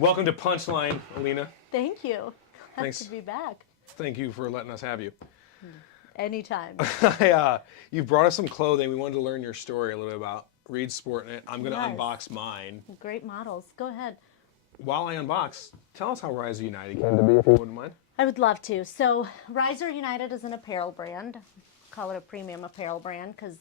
Welcome to Punchline, Alina. Thank you. Glad Thanks. to be back. Thank you for letting us have you. Anytime. You brought us some clothing. We wanted to learn your story a little bit about Reed's sporting it. I'm going to Yes. unbox mine. Great models. Go ahead. While I unbox, tell us how Riser United came to be, if you wouldn't mind. I would love to. So Riser United is an apparel brand. Call it a premium apparel brand because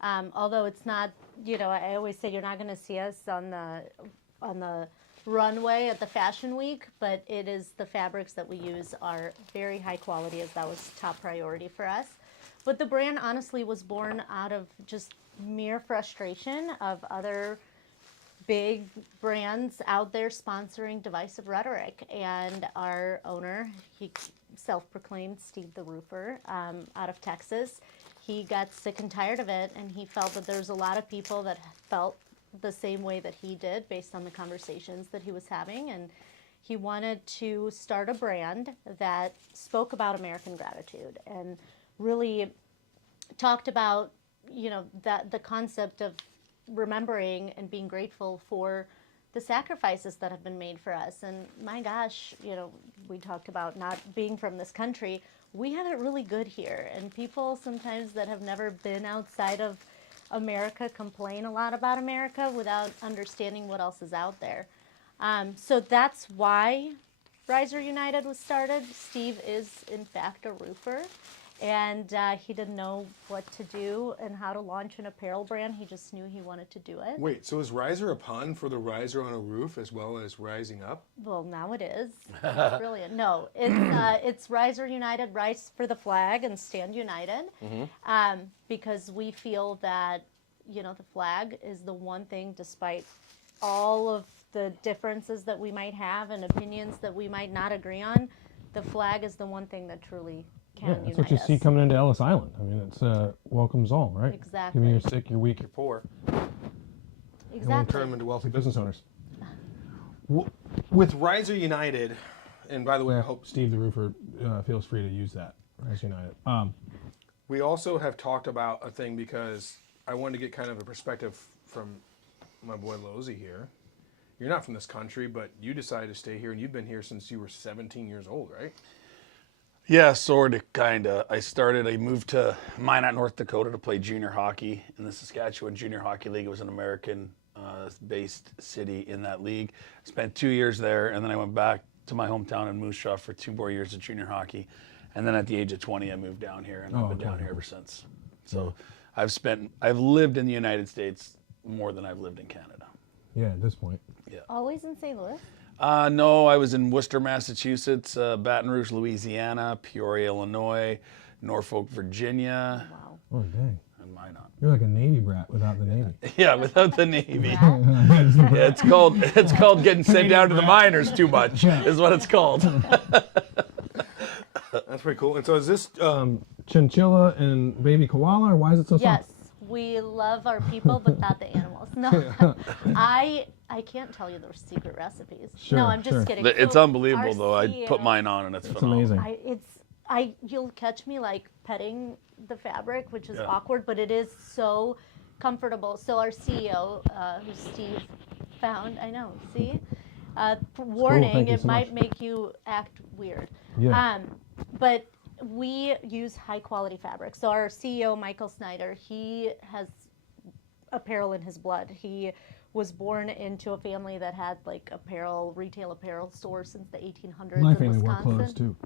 although it's not, I always say you're not going to see us on the runway at the Fashion Week, but it is the fabrics that we use are very high quality, as that was top priority for us. But the brand honestly was born out of just mere frustration of other big brands out there sponsoring divisive rhetoric. And our owner, he self-proclaimed Steve the Roofer, out of Texas, he got sick and tired of it, and he felt that there's a lot of people that felt the same way that he did based on the conversations that he was having, and he wanted to start a brand that spoke about American gratitude and really talked about that the concept of remembering and being grateful for the sacrifices that have been made for us. And my gosh, we talked about not being from this country. We have it really good here, and people sometimes that have never been outside of America complain a lot about America without understanding what else is out there. So that's why Riser United was started. Steve is in fact a roofer, and he didn't know what to do and how to launch an apparel brand. He just knew he wanted to do it. Wait, so is Riser a pun for the riser on a roof as well as rising up? Well, now it is. Brilliant. No, it's Riser United, rise for the flag and stand united, because we feel that, the flag is the one thing, despite all of the differences that we might have and opinions that we might not agree on, the flag is the one thing that truly can unite us. That's what you see coming into Ellis Island. I mean, it's welcomes all, right? Exactly. Give me you're sick, you're weak, you're poor. Exactly. And we'll turn them into wealthy business owners. With Riser United, and by the way, I hope Steve the Roofer feels free to use that. Riser United. we also have talked about a thing because I wanted to get kind of a perspective from my boy Losey here. You're not from this country, but you decided to stay here, and you've been here since you were 17 years old, right? Yeah, sort of, kind of. I moved to Minot, North Dakota to play junior hockey in the Saskatchewan Junior Hockey League. It was an American-based city in that league. Spent 2 years there, and then I went back to my hometown in Moose Jaw for 2 more years of junior hockey. And then at the age of 20, I moved down here, and I've been down here ever since. So I've lived in the United States more than I've lived in Canada. Yeah, at this point. Yeah. Always in St. Louis? No, I was in Worcester, Massachusetts, Baton Rouge, Louisiana, Peoria, Illinois, Norfolk, Virginia, Wow. Oh, dang. and Minot. You're like a Navy brat without the Navy. Yeah, without the Navy. Brat? Yeah, it's called getting sent down to the minors too much, is what it's called. That's pretty cool. And so is this... Chinchilla and baby koala, or why is it so soft? Yes, we love our people, but not the animals. No, I can't tell you those secret recipes. Sure, no, I'm just sure. kidding. It's So unbelievable, our though. I put CEO mine on, and it's phenomenal. amazing. You'll catch me like petting the fabric, which is Yeah. awkward, but it is so comfortable. So our CEO, who Steve found, I know, see? Warning, Thank you it so might much. make you act weird. Yeah. But we use high quality fabric. So our CEO, Michael Snyder, he has apparel in his blood. He was born into a family that had like retail apparel stores since the 1800s My in family wore Wisconsin. clothes too.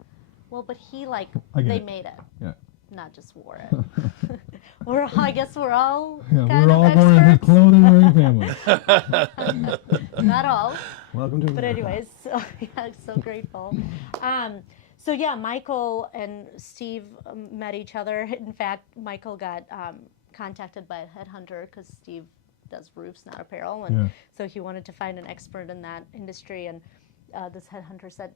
Well, but he I get they it. made it, Yeah. not just wore it. I guess we're all Yeah, kind we're all of born into experts. clothing wearing families. Not all. Welcome to But America. anyways, so, yeah, so grateful. So yeah, Michael and Steve met each other. In fact, Michael got contacted by a headhunter because Steve does roofs, not apparel, and so he wanted to find an expert in that industry. And this headhunter said,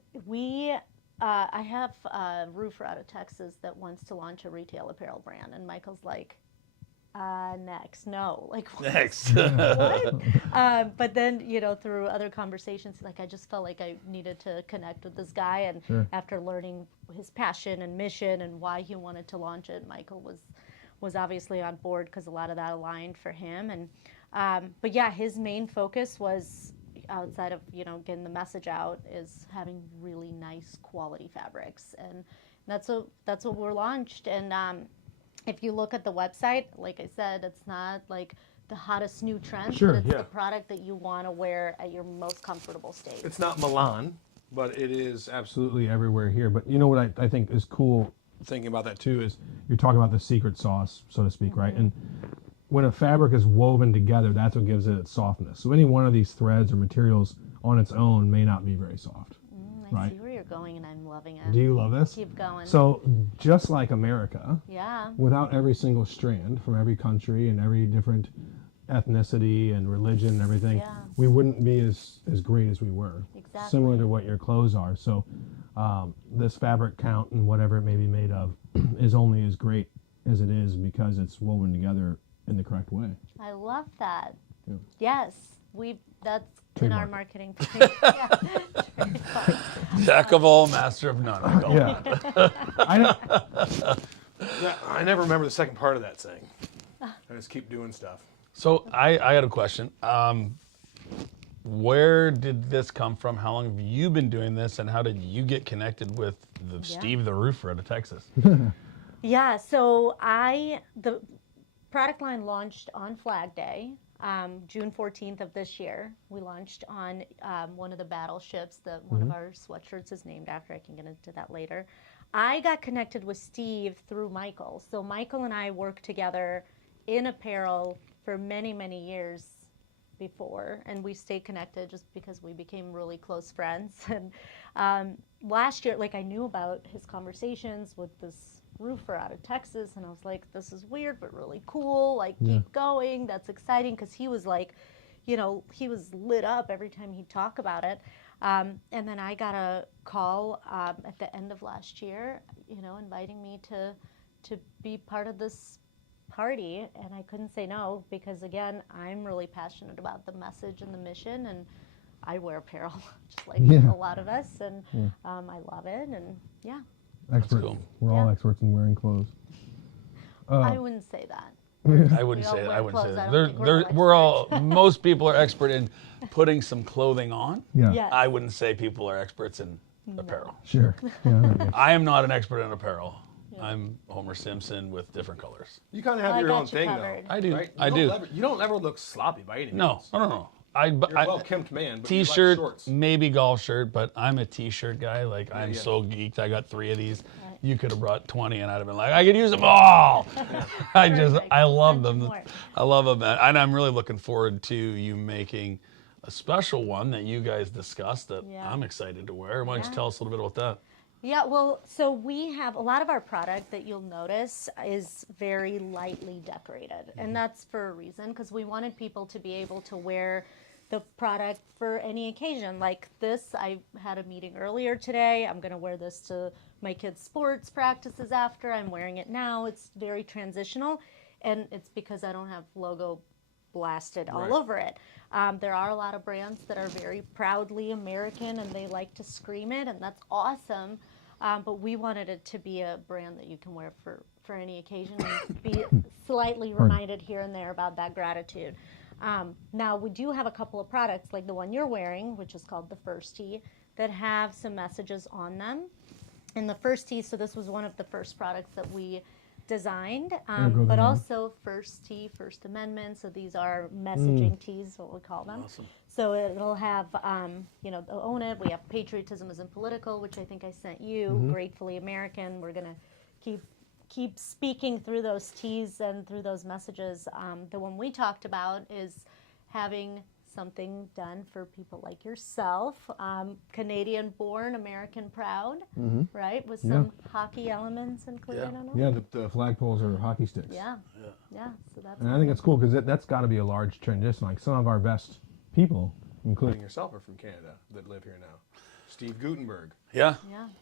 I have a roofer out of Texas that wants to launch a retail apparel brand. And Michael's like, next, no, like what? Next. What? But then, through other conversations, like I just felt like I needed to connect with this guy. And after learning his passion and mission and why he wanted to launch it, Michael was obviously on board because a lot of that aligned for him. And but yeah, his main focus was outside of getting the message out, is having really nice quality fabrics, and that's what we're launched. And if you look at the website, like I said, it's not like the hottest new trend, Sure, but it's yeah. the product that you want to wear at your most comfortable state. It's not Milan, but it is absolutely. Absolutely everywhere here. But you know what I think is cool Thinking about that too is you're talking about the secret sauce, so to speak, right? And when a fabric is woven together, that's what gives it its softness. So any one of these threads or materials on its own may not be very soft. I Right. see where you're going, and I'm loving it. Do you love this? Keep going. So just like America, Yeah. without every single strand from every country and every different ethnicity and religion and everything, Yeah. we wouldn't be as great as we were. Exactly. Similar to what your clothes are. So this fabric count and whatever it may be made of is only as great as it is because it's woven together in the correct way. I love that. Yeah. Yes, that's in our Trademark. marketing. Yeah. Trademark. Jack of all, master of none. I call it. Yeah. I know. Yeah, I never remember the second part of that saying. I just keep doing stuff. So I had a question. Where did this come from? How long have you been doing this, and how did you get connected with Steve the roofer out of Texas? Yeah, so the product line launched on Flag Day, June 14th of this year. We launched on one of the battleships that one of our sweatshirts is named after. I can get into that later. I got connected with Steve through Michael. So Michael and I worked together in apparel for many, many years before, and we stayed connected just because we became really close friends. And last year, I knew about his conversations with this roofer out of Texas, and I was like, this is weird but really cool, keep going, that's exciting, because he was he was lit up every time he'd talk about it. And then I got a call at the end of last year, inviting me to be part of this party, and I couldn't say no, because again, I'm really passionate about the message and the mission, and I wear apparel just like a lot of us, and I love it, and yeah. Experts. cool. We're all experts in wearing clothes. I wouldn't say that. I wouldn't We all say that. wear I wouldn't say clothes. I that. don't think we're all We're all. Most people are expert in putting some clothing on. Yeah. Yes. I wouldn't say people are experts in apparel. Sure. Yeah. I am not an expert in apparel. I'm Homer Simpson with different colors. You kind of have I your got own you thing, covered. though. I do. Right? I do. You don't ever look sloppy by any means. No. You're a well-kempt man, but T-shirt, you like shorts. maybe golf shirt, but I'm a T-shirt guy. I'm yeah. so geeked. I got 3 of these. You could have brought 20, and I'd have been like, I could use them all. Perfect. I love Send them. you more. I love them, and I'm really looking forward to you making a special one that you guys discussed that I'm excited to wear. Why don't you tell us a little bit about that? Yeah, well, so we have a lot of our product that you'll notice is very lightly decorated. And that's for a reason, because we wanted people to be able to wear the product for any occasion. Like this, I had a meeting earlier today. I'm going to wear this to my kids' sports practices after. I'm wearing it now. It's very transitional. And it's because I don't have logo blasted all over it. There are a lot of brands that are very proudly American, and they like to scream it, and that's awesome. But we wanted it to be a brand that you can wear for any occasion and be slightly reminded here and there about that gratitude. Now, we do have a couple of products, like the one you're wearing, which is called the First Tee, that have some messages on them. And the First Tee, so this was one of the first products that we designed, but also First Tee, First Amendment. So these are messaging tees, what we call them. Awesome. So it'll have, they'll own it. We have Patriotism isn't political, which I think I sent you. Gratefully American. We're gonna keep speaking through those tees and through those messages. The one we talked about is having something done for people like yourself, Canadian born, American proud, right? With some hockey elements included in them. Yeah, the flagpoles are hockey sticks. Yeah. So that's. And I think it's cool because that's got to be a large transition. Like some of our best people, Including including yourself are from Canada that live here now. Steve Gutenberg. Yeah.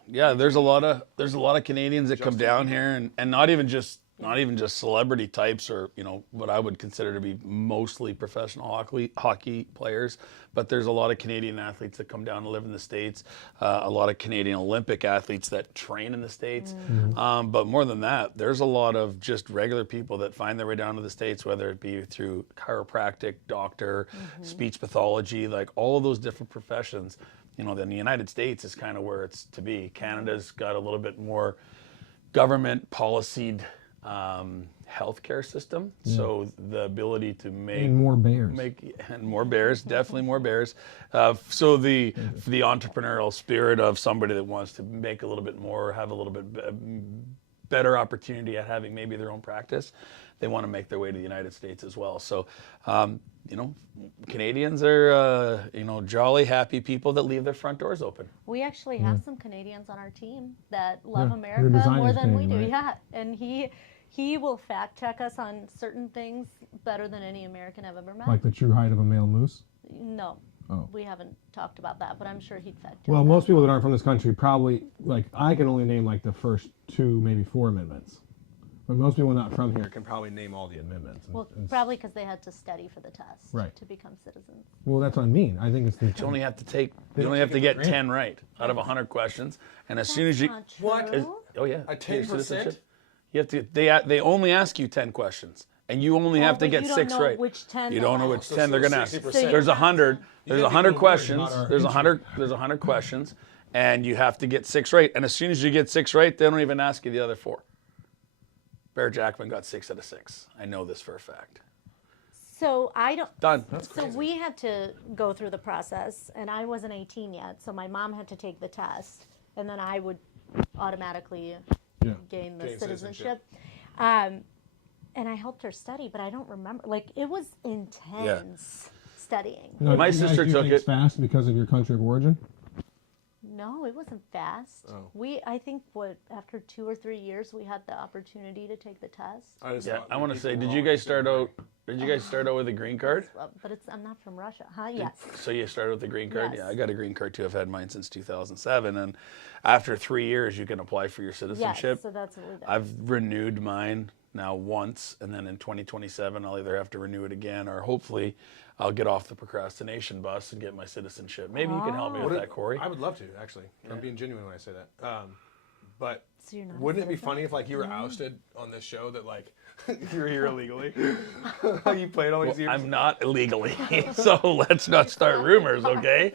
There's a lot of Canadians that come down here, and not even just not even just celebrity types or, what I would consider to be mostly professional hockey players, but there's a lot of Canadian athletes that come down and live in the States, a lot of Canadian Olympic athletes that train in the States. But more than that, there's a lot of just regular people that find their way down to the States, whether it be through chiropractic, doctor, speech pathology, like all of those different professions. Then the United States is kind of where it's to be. Canada's got a little bit more government policied healthcare system, so the ability to make more bears, definitely more bears. So the entrepreneurial spirit of somebody that wants to make a little bit more, have a little bit better opportunity at having maybe their own practice, they want to make their way to the United States as well. So, Canadians are, jolly, happy people that leave their front doors open. We actually have some Canadians on our team that love Your America designer's more than we do. Canadian, right? Yeah, and he will fact check us on certain things better than any American I've ever met. like the true height of a male moose. No, we haven't talked about that, but I'm sure he'd fact check. Well, that. most people that aren't from this country probably, like, I can only name like the first 2, maybe 4 amendments. But most people not from here can probably name all the amendments. Well, probably because they had to study for the test Right. to become citizens. Well, that's what I mean. I think it's the. You only have to get 10 right out of 100 questions, and as soon as you Not true. What? oh yeah, A your 10%? citizenship, you have to. They only ask you 10 questions, and you only have to but get you don't 6 know right. which 10 You they'll don't know which ask. 10 they're going to ask. 60%. So you There's have 100. to- There's gotta be 100 more questions. worried about our There's entry. 100. There's 100 questions, and you have to get 6 right. And as soon as you get 6 right, they don't even ask you the other 4. Bear Jackman got 6 out of 6. I know this for a fact. So I don't. Done. So we had to go through the process, and I wasn't 18 yet, so my mom had to take the test, and then I would automatically Yeah. gain the Gain citizenship. And I helped her study, but I don't remember. Like, it was intense studying. You know, My you guys sister do took things it- fast because of your country of origin. No, it wasn't fast. Oh. I think, after 2 or 3 years, we had the opportunity to take the test. I just Yeah, thought I want to people say, were did you all guys super start out? great. Did you guys start out with a green card? But I'm not from Russia, huh? Yes. So you started with the green card? Yes. Yeah, I got a green card too. I've had mine since 2007, and after 3 years, you can apply for your Yes, citizenship. so that's what we did. I've renewed mine now once, and then in 2027, I'll either have to renew it again, or hopefully, I'll get off the procrastination bus and get my citizenship. Maybe you can help me with that, Corey. I would love to, actually. I'm being genuine when I say that. But So you're not a wouldn't it be citizen? funny if, like, you were ousted on this show that, like, you were here illegally? You played all these years? I'm not illegally, so let's not start rumors, okay?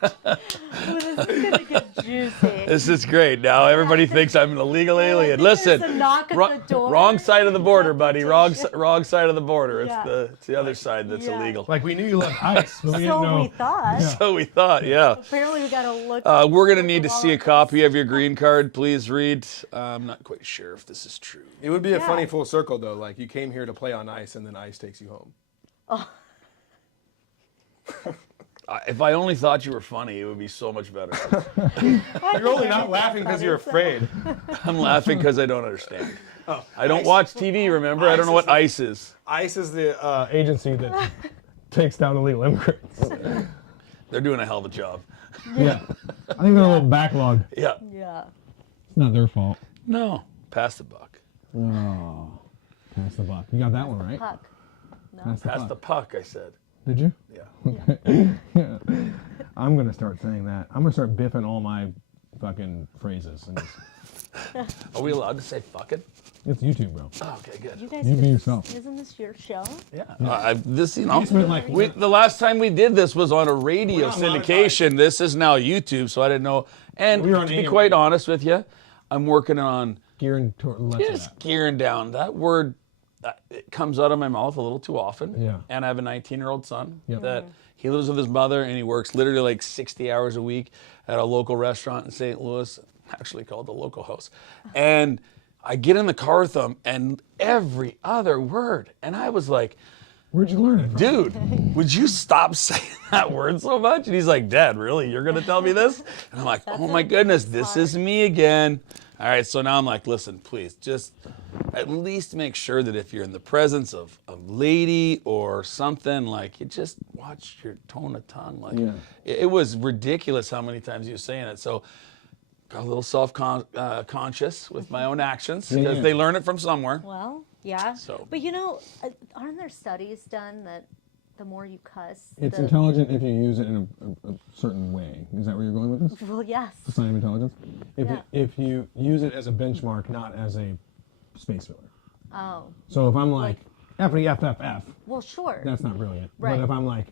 This is gonna get juicy. This is great. Now everybody thinks I'm an illegal alien. There's Listen, a knock at the door. wrong side of the border, buddy. Wrong Deportation. side of the border. It's Yeah. it's the other side that's Yeah. illegal. Like, we knew you loved ice, but we didn't So know. we thought. So we thought, yeah. Apparently, we gotta look. We're gonna look need to all see a of this. copy of your green card. Please read. I'm not quite sure if this is true. It would be a Yeah. funny full circle, though. Like, you came here to play on ice, and then ice takes you home. If I only thought you were funny, it would be so much better. You're only not laughing because you're afraid. I'm laughing because I don't understand. Oh, I don't ice. watch TV. Remember, I don't know what ICE is. Ice is the Agency that takes down illegal immigrants. They're doing a hell of a job. Yeah. I think they're a little backlog. Yeah. Yeah. It's not their fault. No. Pass the buck. Oh. Pass the buck. You got that one right. Puck. No. Pass the Pass buck. the puck. I said. Did you? Yeah. I'm gonna start saying that. I'm gonna start biffing all my fucking phrases. And just, Are we allowed to say fucking? it's YouTube, bro. Oh, okay, good. You guys You be could- yourself. Isn't this your show? Yeah, this just went like- the last time we did this was on a radio not syndication. This is now YouTube, so I didn't know. And We were on to be AM. quite honest with you, I'm working on Gearing toward less of just that. gearing down. That word, it comes out of my mouth a little too often. Yeah. And I have a 19-year-old son Yep. that he lives with his mother, and he works literally like 60 hours a week at a local restaurant in St. Louis, actually called the Local House. And I get in the car with him, and every other word, and I was like, Where'd you learn it from? dude, would you stop saying that word so much? And he's like, Dad, really? You're going to tell me this? And I'm like, oh my goodness, this is me again. All right, so now I'm like, listen, please, just at least make sure that if you're in the presence of a lady or something, like, you just watch your tone of tongue. Like, Yeah. it was ridiculous how many times he was saying it. So got a little self-conscious with my own actions Yeah, because yeah. they learn it from somewhere. Well, yeah. So- But you know, aren't there studies done that the more you cuss, It's the, intelligent if you use it in a certain way. Is that where you're going with this? well, yes. The sign of intelligence? Yeah. If you use it as a benchmark, not as a space filler. Oh, So if I'm like, F-y, F-F-F, well, sure. that's not brilliant. Right. But if I'm like,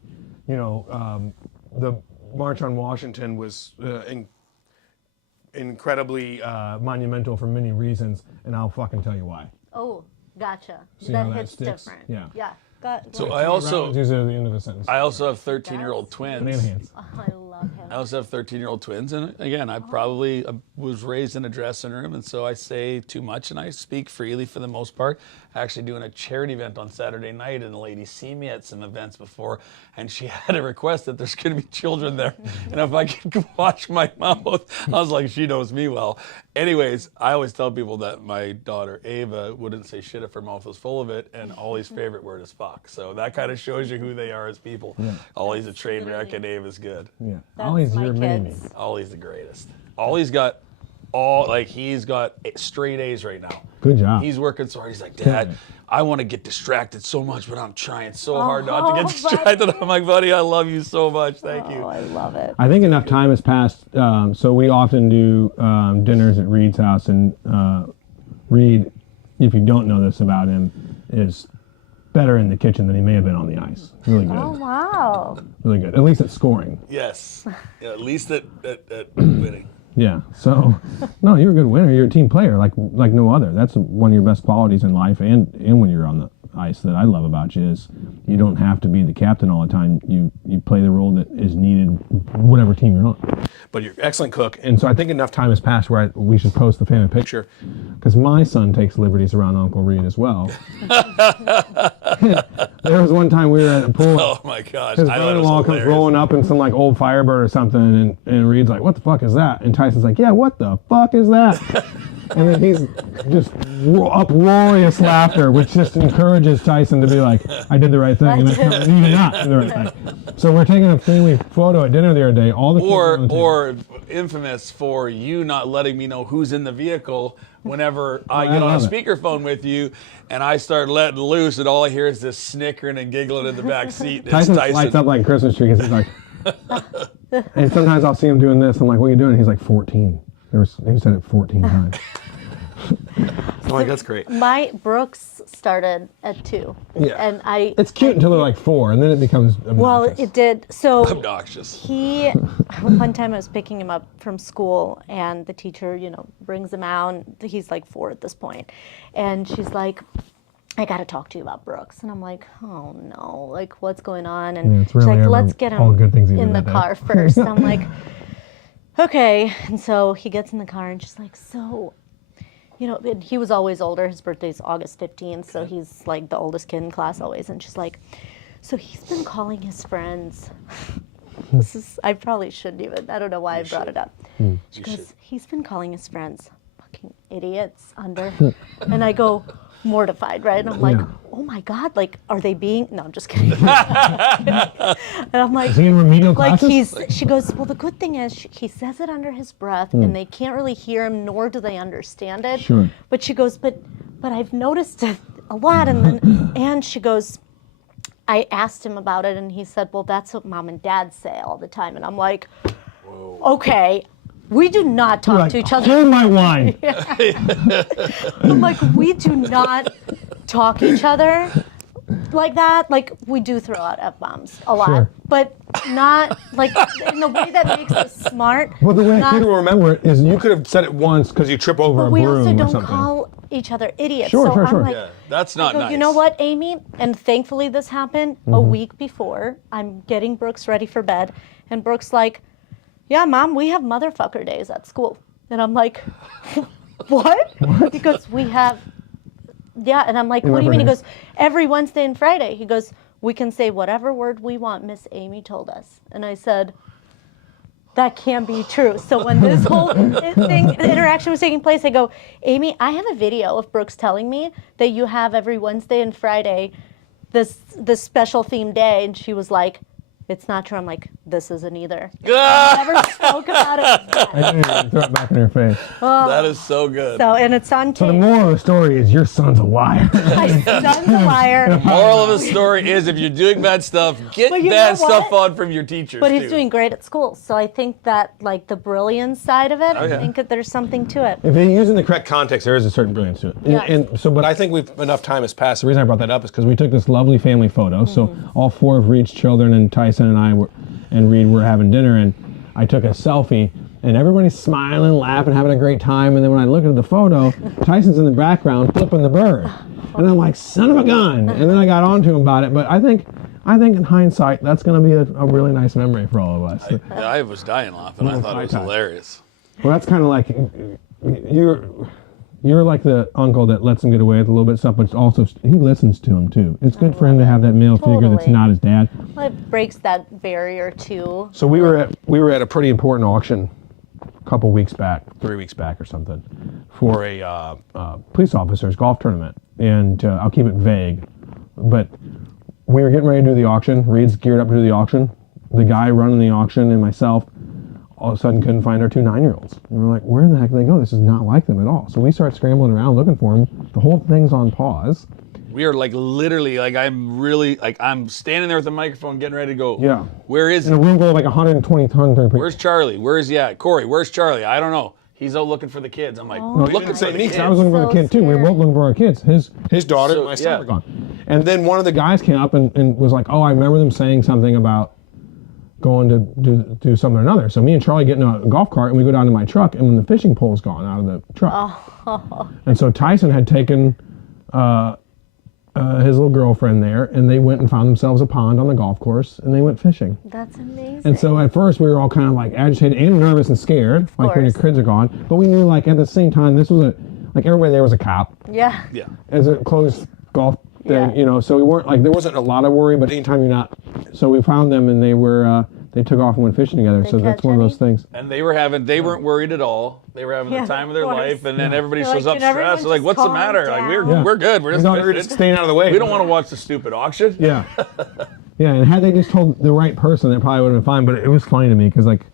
the March on Washington was incredibly monumental for many reasons, and I'll fucking tell you why. Oh, gotcha. See that how that hits sticks? different. Yeah. Yeah. So right. I also Use it at the end of a sentence. I also have 13-year-old Banana twins. hands. Oh, I love him. I also have 13-year-old twins, and again, I probably was raised in a dressing room, and so I say too much, and I speak freely for the most part. Actually doing a charity event on Saturday night, and the lady seen me at some events before, and she had a request that there's going to be children there, and if I could watch my mouth, I was like, she knows me well. Anyways, I always tell people that my daughter Ava wouldn't say shit if her mouth was full of it, and Ollie's favorite word is fuck. So that kind of shows you who they are as people. Ollie's a train wreck, and Ava's good. Yeah. That's Ollie's my your mini-me. kids. Ollie's the greatest. Ollie's got he's got straight A's right now. Good job. He's working so hard. He's like, Dad, I want to get distracted so much, but I'm trying so hard not to get distracted. I'm like, buddy, I love you so much. Thank Oh, you. I love it. I think enough time has passed. So we often do dinners at Reed's house, and Reed, if you don't know this about him, is better in the kitchen than he may have been on the ice. Really good. Oh, wow. Really good. At least at scoring. Yes. Yeah, at least at winning. Yeah. So, no, you're a good winner. You're a team player like no other. That's one of your best qualities in life, and when you're on the ice that I love about you is you don't have to be the captain all the time. You play the role that is needed, whatever team you're on. But you're an excellent cook. And so I think enough time has passed where we should post the family picture, because my son takes liberties around Uncle Reed as well. There was one time we were at a pool. Oh my gosh. His I thought it was brother-in-law comes hilarious. rolling up in some like old Firebird or something, and Reed's like, "What the fuck is that?" And Tyson's like, "Yeah, what the fuck is that?" And then he's just uproarious laughter, which just encourages Tyson to be like, "I did the right thing," and that's even not the right thing. So we're taking a family photo at dinner the other day. All the kids are on the table. Or infamous for you not letting me know who's in the vehicle whenever I I get on a love it. speakerphone with you, and I start letting loose, and all I hear is this snickering and giggling in the back seat. It's Tyson lights up like a Christmas tree because he's like, and sometimes I'll see him doing this. I'm like, "What are you doing?" He's like, 14. He said it 14 times. I'm like, that's great. My Brooks started at 2. Yeah. And I. It's cute until they're like 4, and then it becomes obnoxious. Well, it did. So Obnoxious. he, one time I was picking him up from school, and the teacher, brings him out. He's like 4 at this point, and she's like, "I got to talk to you about Brooks." And I'm like, "Oh no, like what's going on?" And Yeah, it's she's really like, ever "Let's get all him good things he in did the that day." car first." I'm like, "Okay." And so he gets in the car, and she's like, "So, and he was always older. His birthday's August 15th, so he's like the oldest kid in class always." And she's like, "So he's been calling his friends." I probably shouldn't even, I don't know why I brought it up. She goes, "He's been calling his friends fucking idiots under," and I go, mortified, right? And I'm like, Yeah. "Oh my God, like, are they being," no, I'm just kidding. And I'm like, Is he in remedial like classes? she goes, "Well, the good thing is he says it under his breath, and they can't really hear him, nor do they understand it." Sure. But she goes, but I've noticed it a lot, and then, and she goes, I asked him about it, and he said, "Well, that's what Mom and Dad say all the time." And I'm like, "Okay, we do not talk Like, to each other." hold my wine. I'm like, "We do not talk to each other like that. Like, we do throw out F-bombs a lot, Sure. but not like in the way that makes us smart." Well, the way not- people remember it is you could have said it once because you trip over a we broom also or don't something. call each other idiots. Sure, so sure, I'm sure. like, Yeah, that's I not go, nice. "You know what, Amy?" And thankfully this happened a week before. I'm getting Brooks ready for bed, and Brooks like, "Yeah, Mom, we have motherfucker days at school." And I'm like, what? He goes, "We have, yeah." And I'm like, "What do you mean?" He goes, "Every Wednesday and Friday." He goes, "We can say whatever word we want, Miss Amy told us." And I said, "That can't be true." So when this whole interaction was taking place, I go, "Amy, I have a video of Brooks telling me that you have every Wednesday and Friday this special themed day." And she was like, "It's not true." I'm like, this isn't either. Ah! Never spoke about it. I didn't even throw it back in her face. That is so good. So, and it's on So the tape. moral of the story is your son's a liar. My son's a liar. Moral of the story is if you're doing bad stuff, get But you bad know stuff what? on from your teachers. But he's too. doing great at school. So I think that, like, the brilliance side of it, Oh, yeah. I think that there's something to it. If you're using the correct context, there is a certain brilliance to it. Yeah. And so, but I think enough time has passed. The reason I brought that up is because we took this lovely family photo. So all 4 of Reed's children and Tyson and I and Reed were having dinner, and I took a selfie, and everybody's smiling, laughing, having a great time. And then when I look at the photo, Tyson's in the background flipping the bird, and I'm like, son of a gun! And then I got on to him about it. But I think in hindsight, that's going to be a really nice memory for all of us. I was dying laughing. I thought it was hilarious. Well, that's kind of like you're like the uncle that lets him get away with a little bit of stuff, but it's also he listens to him too. It's good for him to have that male figure that's Totally. not his dad. Well, it breaks that barrier too. So we were at a pretty important auction a couple weeks back, 3 weeks back or something, for a police officer's golf tournament, and I'll keep it vague, but we were getting ready to do the auction. Reed's geared up to do the auction. The guy running the auction and myself all of a sudden couldn't find our 2 9-year-olds. And we're like, where in the heck did they go? This is not like them at all. So we start scrambling around looking for them. The whole thing's on pause. We are like literally like I'm standing there with the microphone getting ready to go. Yeah. Where is In a he? room full of like 120 tons of people. Where's Charlie? Where is he at? Corey, where's Charlie? I don't know. He's out looking for the kids. I'm like, looking for the kids. I was looking for the So kid too. We were both looking for our kids. His daughter and my son yeah. were gone. And then one of the guys came up and was like, oh, I remember them saying something about going to do something or another. So me and Charlie get in a golf cart and we go down to my truck, and when the fishing pole's gone out of the truck. And so Tyson had taken his little girlfriend there, and they went and found themselves a pond on the golf course, and they went fishing. That's amazing. And so at first we were all kind of like agitated and nervous and scared, like when your course. kids are gone. But we knew like at the same time this was like everybody there was a cop. Yeah. Yeah. As a closed golf thing, Yeah. you know, so we weren't like, there wasn't a lot of worry, but anytime you're not, so we found them and they were, they took off and went fishing together. So that's catch one of those any? things. And they weren't worried at all. They were having Yeah, the time of their of course. life, and then everybody They're shows like, up "Can everyone stressed. Like, just what's the calm matter? Like, we're down?" we're good. We're just, We're just staying out of the way. we don't want to watch the stupid auction. Yeah. Yeah, and had they just told the right person, that probably would have been fine. But it was funny to me because like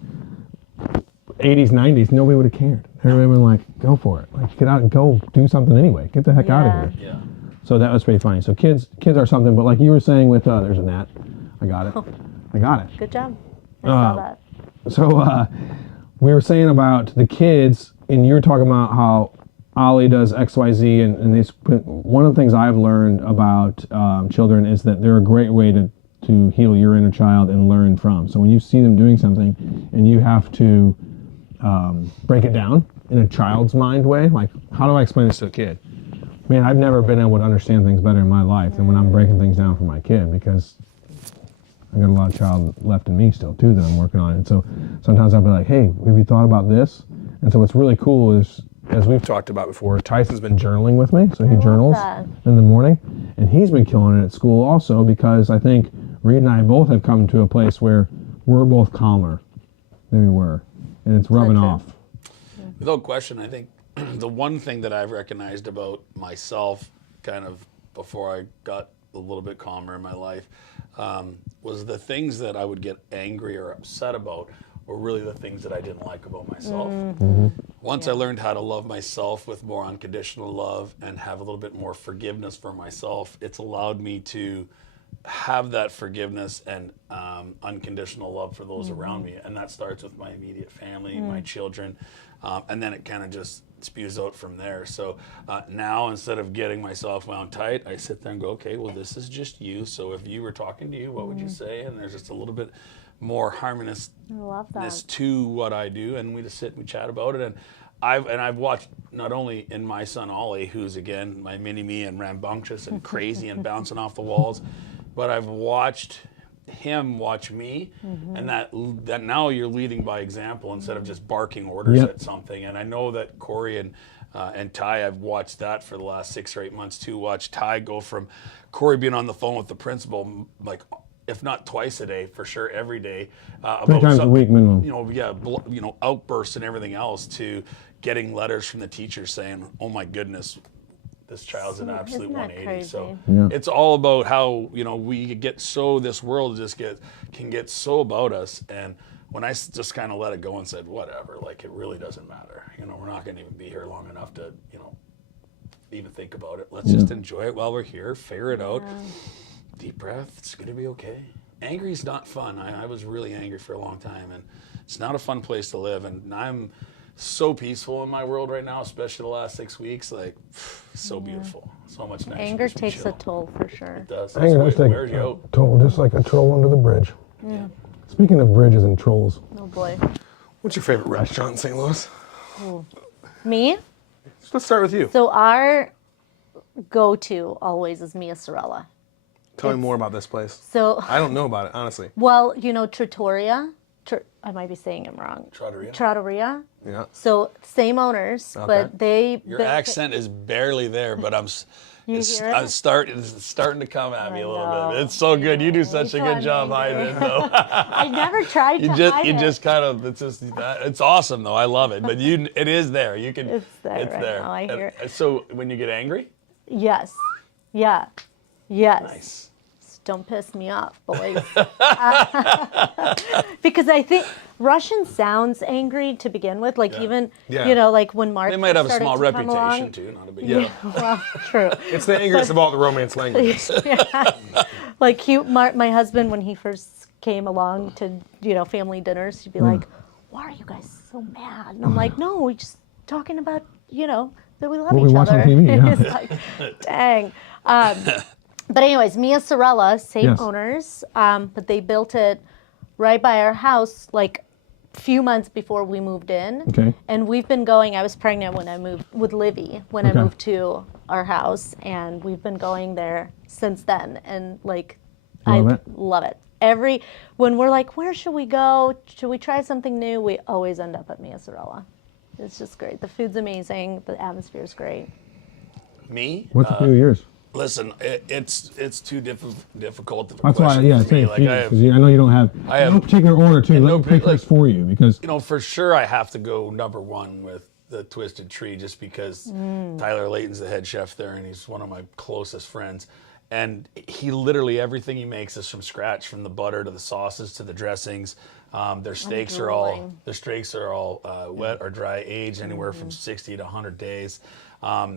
80s, 90s, nobody would have cared. Everybody would have been like, go for it. Like, get out and go do something anyway. Get the heck out of Yeah. here. Yeah. So that was pretty funny. So kids are something, but like you were saying with, there's a gnat. I got it. I got it. Good job. I saw Uh, that. So we were saying about the kids, and you were talking about how Ollie does X, Y, Z, and they one of the things I've learned about children is that they're a great way to heal your inner child and learn from. So when you see them doing something, and you have to break it down in a child's mind way, like how do I explain this to a kid? Man, I've never been able to understand things better in my life than when I'm breaking things down for my kid, because I got a lot of child left in me still too that I'm working on. And so sometimes I'll be like, hey, have you thought about this? And so what's really cool is, as we've talked about before, Tyson's been journaling with me. So he journals that. in the morning. And he's been killing it at school also, because I think Reed and I both have come to a place where we're both calmer than we were. And it's rubbing true. off. Without question, I think the one thing that I've recognized about myself, kind of before I got a little bit calmer in my life, was the things that I would get angry or upset about were really the things that I didn't like about myself. Once I learned how to love myself with more unconditional love and have a little bit more forgiveness for myself, it's allowed me to have that forgiveness and unconditional love for those around me. And that starts with my immediate family, my children, and then it kind of just spews out from there. So now, instead of getting myself wound tight, I sit there and go, okay, well, this is just you. So if you were talking to you, what would you say? And there's just a little bit more harmonious I love that. to what I do, and we just sit and we chat about it. And I've watched not only in my son Ollie, who's again my mini me and rambunctious and crazy and bouncing off the walls, but I've watched him watch me, and that now you're leading by example instead of just barking orders Yep. at something. And I know that Corey and Ty, I've watched that for the last 6 or 8 months too. Watch Ty go from Corey being on the phone with the principal, like, if not twice a day, for sure every day, 3 times a week minimum. outbursts and everything else, to getting letters from the teachers saying, "Oh my goodness, this child's an absolute Isn't that 180. So crazy? Yeah. it's all about how, we get so, this world can get so about us. And when I just kind of let it go and said, whatever, like it really doesn't matter. We're not going to even be here long enough to, even think about it. Let's just enjoy it while we're here, figure it out. Deep breath, it's going to be okay. Angry is not fun. I was really angry for a long time, and it's not a fun place to live. And I'm so peaceful in my world right now, especially the last 6 weeks. Like, so beautiful. So much nicer. Anger Just be takes a chill. toll for sure. It does. Anger does take Wears you out. a toll, just like a troll under the bridge. Yeah. Speaking of bridges and trolls, Oh boy. What's your favorite restaurant in St. Louis? Me? Let's start with you. So our go-to always is Mia Sorella. Tell me more about this place. So, I don't know about it, honestly. well, Trattoria. I might be saying it wrong. Trattoria? Trattoria. Yeah. So same owners, Okay. but they. Your they- accent is barely there, but it's hear it? starting to come at me a little know. bit. It's so good. You do such a so good job angry. hiding it, though. I never tried to hide You it. just kind of, it's awesome though. I love it. But it is there. You can. It's there right now, I hear And so when you get angry, Yes. Yeah. Yes. nice. Don't piss me off, boys. Because I think Russian sounds angry to begin with. Like Yeah. even, Yeah. like when Mark They might have a started small to come reputation along. too. Not a big Yeah. deal. Well, true. It's the angriest of all the romance languages. Like my husband, when he first came along to, family dinners, he'd be like, why are you guys so mad? And I'm like, no, we're just talking about, that we love What we each watch on other. TV, yeah. It's like, dang. But anyways, Mia Sorella, same Yes. owners, but they built it right by our house, like few months before we moved in. Okay. And we've been going, I was pregnant when I moved with Livy, when I Okay. moved to our house, and we've been going there since then. And like, Love I it. love it. When we're like, where should we go? Should we try something new? We always end up at Mia Sorella. It's just great. The food's amazing. The atmosphere's great. Me? what's a few years? Listen, it's too difficult of a That's why, question yeah, for me. say a Like few, I have, because I know you don't have, I have- no particular order too. and Let no me pick like- this for you because for sure I have to go number one with the Twisted Tree just because Tyler Layton's the head chef there and he's one of my closest friends. And he literally, everything he makes is from scratch, from the butter to the sauces to the dressings. Their steaks are all wet or dry aged, anywhere from 60 to 100 days.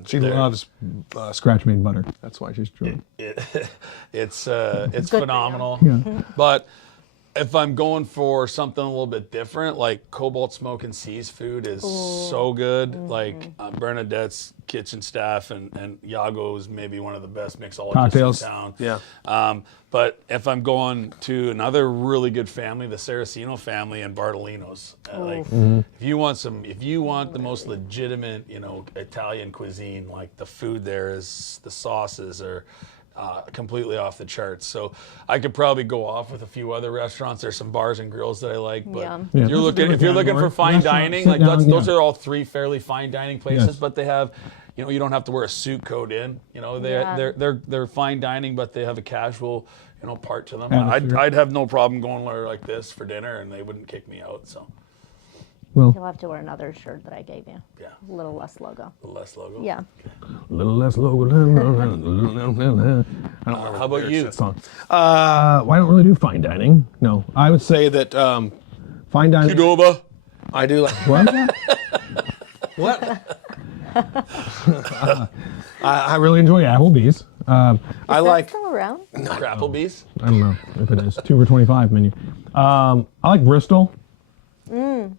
She they're- loves scratch made butter. That's why she's drunk. It's for you. phenomenal. Yeah. But if I'm going for something a little bit different, like Cobalt Smoke and Seas food is so good. Like Bernadette's kitchen staff and Yago's maybe one of the best mixologists Cocktails. in town. Yeah. But if I'm going to another really good family, the Saraceno family and Bartolino's, if you want the most legitimate, Italian cuisine, like the food there is, the sauces are completely off the charts. So I could probably go off with a few other restaurants. There's some bars and grills that I like, but Yeah. Yeah, if you're that's a looking different for category. fine Restaurant, dining, sit like down, those yeah. are all three fairly fine dining places, Yes. but they have. You don't have to wear a suit coat in. Yeah. They're fine dining, but they have a casual, part to them. Atmosphere. I'd have no problem going there like this for dinner, and they wouldn't kick me out. So Well, You'll have to wear another shirt that I gave you. yeah, A little less logo. the less logo. Yeah. a little less logo. I don't remember How about you? that song. Well, I don't really do fine dining. No, I would say that fine dining. Qdoba. I do like What? what? I really enjoy Applebee's. I Is like that still around? Crapplebee's. I don't know if it is 2 for $25 menu. I like Bristol. God,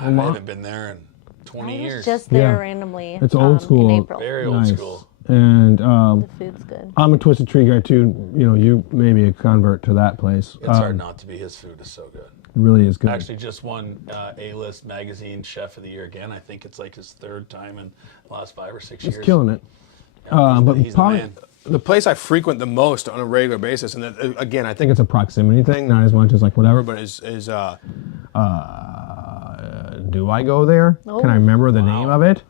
I haven't been there in 20 I was years. just there Yeah. randomly. It's old school. In April. Very old Nice. school. And The food's good. I'm a Twisted Tree guy too. You may be a convert to that place. It's hard not to be. His food is so good. It really is good. Actually, just won A-list magazine Chef of the Year again. I think it's like his third time in the last 5 or 6 years. He's killing it. Yeah, but he's the probably- man. the place I frequent the most on a regular basis, and again, I I think think it's a proximity thing, not as much as like whatever. but is Do I go there? Can I remember the name of it?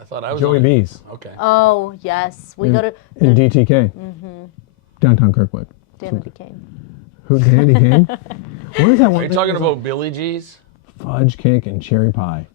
I thought I was Joey only- B's Okay. Oh, yes. We go to in DTK, downtown Kirkwood. Danity Kane. Who Dandy King? What is that one? Are you thing talking that's about Billy G's? like fudge cake and cherry pie?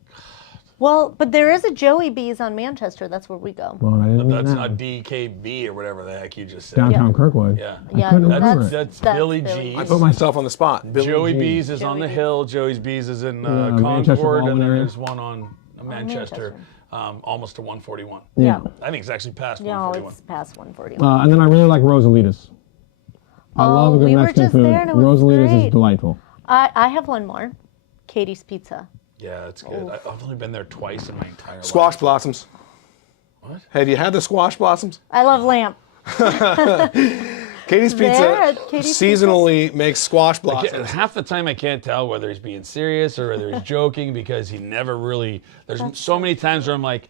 Well, but there is a Joey B's on Manchester. That's where we go. Well, I didn't mean That's that. not DKB or whatever the heck you just said. Downtown Kirkwood. Yeah. Yeah, couldn't remember That's that's Billy Billy G's. I put myself on the spot. Billy Joey G. B's is on Joey the B's. hill. Joey's B's is in Manchester Concord, and Baldwin then area. there's one on Manchester, almost to 141. Yeah. I think it's actually past No, 141. it's past 141. And then I really like Rosalitas. I love a good we were Mexican just food. there and it was Rosalitas is great. delightful. I have one more. Katie's Pizza. Yeah, it's good. I've only been there twice in my entire Squash life. blossoms. What? Have you had the squash blossoms? I love lamb. Katie's There Pizza at Katie's seasonally makes squash Yeah, blossoms. half the time I can't tell whether he's being serious or whether he's joking because he never really. There's so many times where I'm like,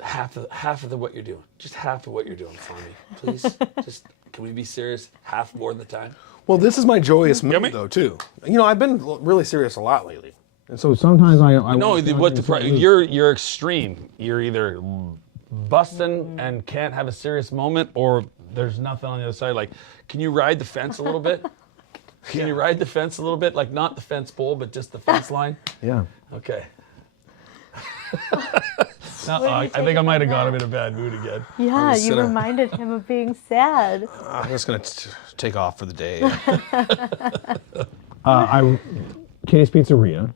half of what you're doing, just half of what you're doing for me, please. Just can we be serious half more of the time? Well, this is my joyous me? mood, though, too. You know, I've been really serious a lot lately. And so sometimes I No, want to what the something loose. you're extreme. You're either busting and can't have a serious moment, or there's nothing on the other side. Like, can you ride the fence a little bit? Can you ride the fence a little bit? Like not the fence pole, but just the fence line. Yeah. Okay. I think I might have got him in a bad mood again. Yeah, just you gonna- reminded him of being sad. I'm just going to take off for the day. Katie's Pizzeria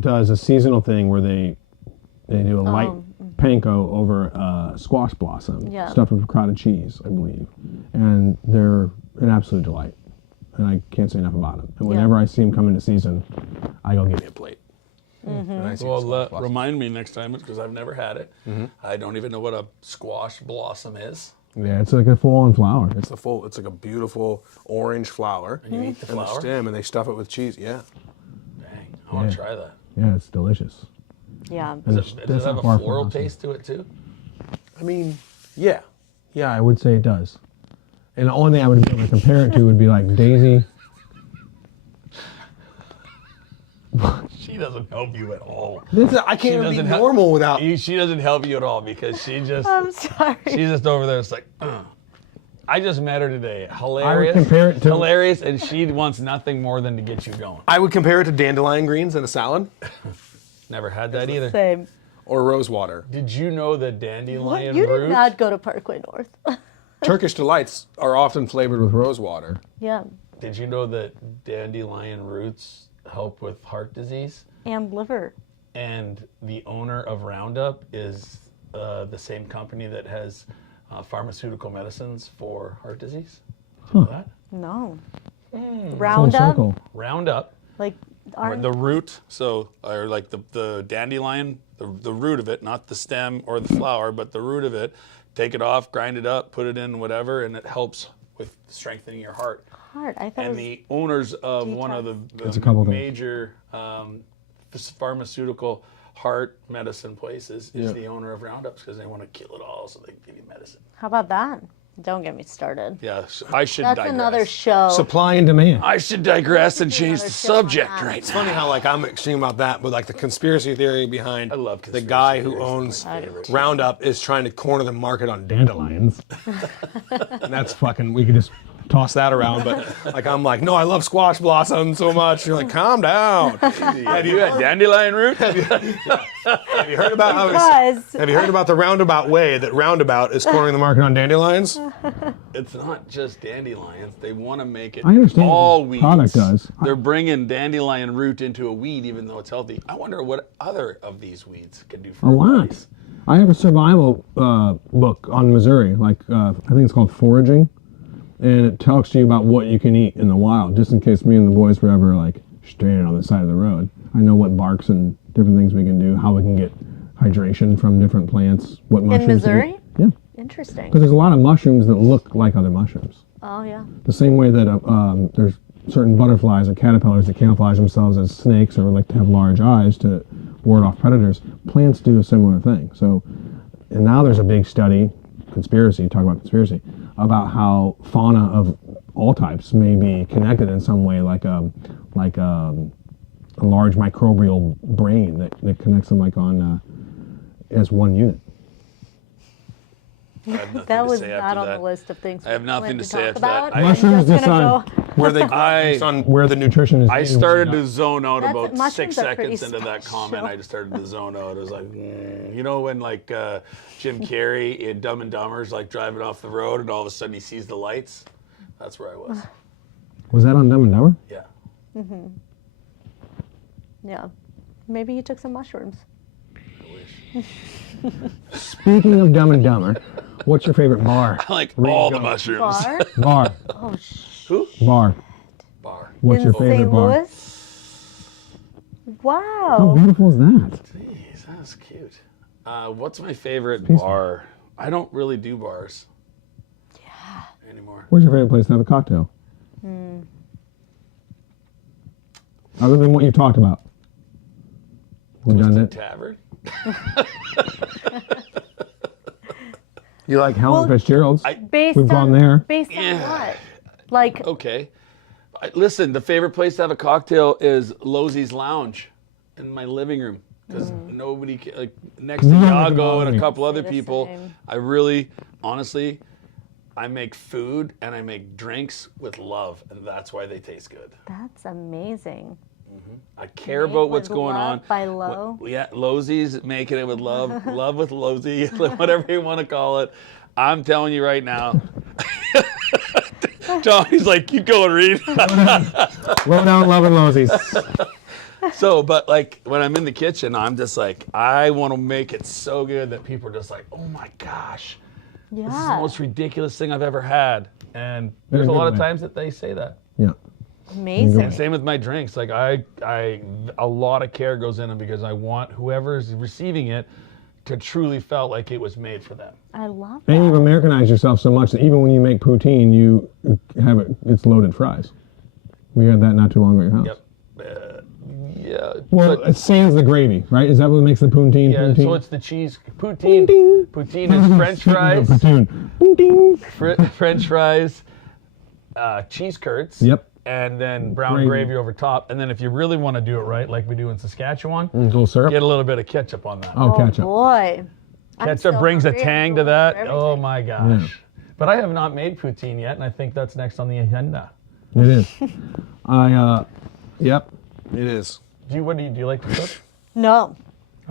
does a seasonal thing where they do a light panko over squash blossom Yeah. stuffed with ricotta cheese, I believe, and they're an absolute delight. And I can't say enough about them. And whenever I see them come into season, I go give me a plate. And I see the Well, squash blossoms. remind me next time because I've never had it. I don't even know what a squash blossom is. Yeah, it's like a full-on flower. It's like a beautiful orange flower. And you eat the And the flower? stem, and they stuff it with cheese. Yeah. Dang, I want to try that. Yeah, it's delicious. Yeah. And Does it have a far from floral awesome. taste to it too? I mean, yeah. Yeah, I would say it does. And the only thing I would be able to compare it to would be like Daisy. She doesn't help you at all. I can't even be doesn't have- normal without. She doesn't help you at all because she just I'm sorry. she's just over there. It's like, I just met her today. Hilarious. compare it to- hilarious, and she wants nothing more than to get you going. I would compare it to dandelion greens in a salad Never had that either. Same. or rose water. Did you know that What? dandelion You did root? not go to Parkway North. Turkish delights are often flavored with rose water. Yeah. Did you know that dandelion roots help with heart disease? And liver. And the owner of Roundup is the same company that has pharmaceutical medicines for heart disease. Did you know that? No. Full Roundup. circle. Roundup, Like or orange. the root, or like the dandelion, the root of it, not the stem or the flower, but the root of it. Take it off, grind it up, put it in whatever, and it helps with strengthening your heart. Heart. I thought it And was. the owners of one of It's a the couple things. major pharmaceutical heart medicine places is the owner of Roundups because they want to kill it all so they can give you medicine. How about that? Don't get me started. Yeah, I should That's digress. another show. Supply and demand. I should digress and change the another show on subject that. right It's now. funny how like I'm extreme about that, but like the conspiracy theory behind I love the conspiracy guy who theories. owns I do too. Roundup is trying to corner the market on Dandelions. and that's fucking. We could just toss that around, but like I'm like, no, I love squash blossom so much. You're like, calm down. Have you had dandelion root? Have you heard about how? Because Have you heard about the roundabout way that Roundabout is cornering the market on dandelions? It's not just dandelions. They want to make it I understand what all the weeds. product does. They're bringing dandelion root into a weed, even though it's healthy. I wonder what other of these weeds could do for A lot. bodies. I have a survival book on Missouri, like I think it's called Foraging, and it talks to you about what you can eat in the wild, just in case me and the boys were ever like stranded on the side of the road. I know what barks and different things we can do, how we can get hydration from different plants, what mushrooms. to eat. Missouri? Yeah, interesting. because there's a lot of mushrooms that look like other mushrooms. Oh yeah. The same way that there's certain butterflies and caterpillars that camouflage themselves as snakes or like to have large eyes to ward off predators. Plants do a similar thing. So, and now there's a big study, talk about conspiracy, about how fauna of all types may be connected in some way, like a large microbial brain that connects them like on as one unit. I have nothing That to was say not after on that. the list of things I have we nothing went to say talk after that. about. I- I'm Mushrooms just gonna decide. go where they grow based on Where the nutrition is. I started to zone out That's- about 6 mushrooms are pretty seconds into that comment. special. I just started to zone out. It was like, you know, when like Jim Carrey in Dumb and Dumber's like driving off the road and all of a sudden he sees the lights. That's where I was. Was that on Dumb and Dumber? Yeah. Yeah. Maybe you took some mushrooms. I wish. Speaking of Dumb and Dumber, what's your favorite bar? I like Where you all the go? mushrooms. Bar? Bar. Oh, Who? Bar. Bar. What's in your favorite St. bar? Louis? How Wow. beautiful is that? Jeez, that's cute. What's my favorite bar? I don't really do bars. Yeah. Anymore. Where's your favorite place to have a cocktail? Other than what you talked about. Twisted Redundant. Tavern. You like Helen Well, Fitzgerald's? Based We've on gone there. Based on Yeah. what? Like, Okay. Listen, the favorite place to have a cocktail is Losey's Lounge in my living room because nobody like next to No one can Yago bother and me. a couple Say other the people. same. I really, honestly, I make food and I make drinks with love, and that's why they taste good. that's amazing. I care Made about what's with going love on. by Lo? Yeah, Losey's making it with love, love with Losey, whatever you want to call it. I'm telling you right now. Johnny's like, keep going, Reed. Low down loving Losey's. So, but like when I'm in the kitchen, I'm just like, I want to make it so good that people are just like, oh my gosh, this is the Yeah. most ridiculous thing I've ever had. And there's In a a lot good of way. times that they say that. Yeah. Amazing. Same with my drinks. Like a lot of care goes in them because I want whoever's receiving it to truly felt like it was made for them. I love And you've that. Americanized yourself so much that even when you make poutine, you have it's loaded fries. We had that not too long ago at your house. Yep. Yeah. Well, but- it sans the gravy, right? Is that what makes the poutine? yeah. poutine? So it's the cheese poutine. Ding. Poutine is French fries, Poutine. Ding, ding. French fries, cheese curds. Yep. And then brown Gravy. gravy over top. And then if you really want to do it right, like we do in Saskatchewan, A little syrup. get a little bit of ketchup on that. Oh, Oh ketchup. boy. I'm Ketchup so brings a hungry. I'm tang to going that. for Oh everything. my gosh. But I have not made poutine yet, and I think that's next on the agenda. It is. Yep. It is. Do you like to cook? No.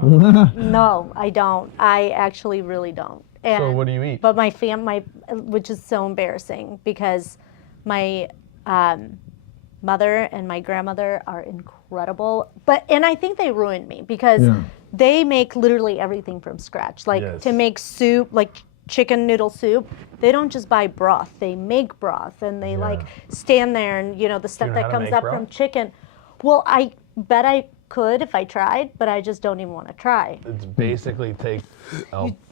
No, I don't. I actually really don't. And, So what do you eat? But which is so embarrassing because my mother and my grandmother are incredible. And I think they ruined me because Yeah. they make literally everything from scratch. Like Yes. to make soup, like chicken noodle soup, they don't just buy broth. They make broth and they like stand there and the stuff know that how to comes make up broth? from chicken. Well, I bet I could if I tried, but I just don't even want to try. It's basically take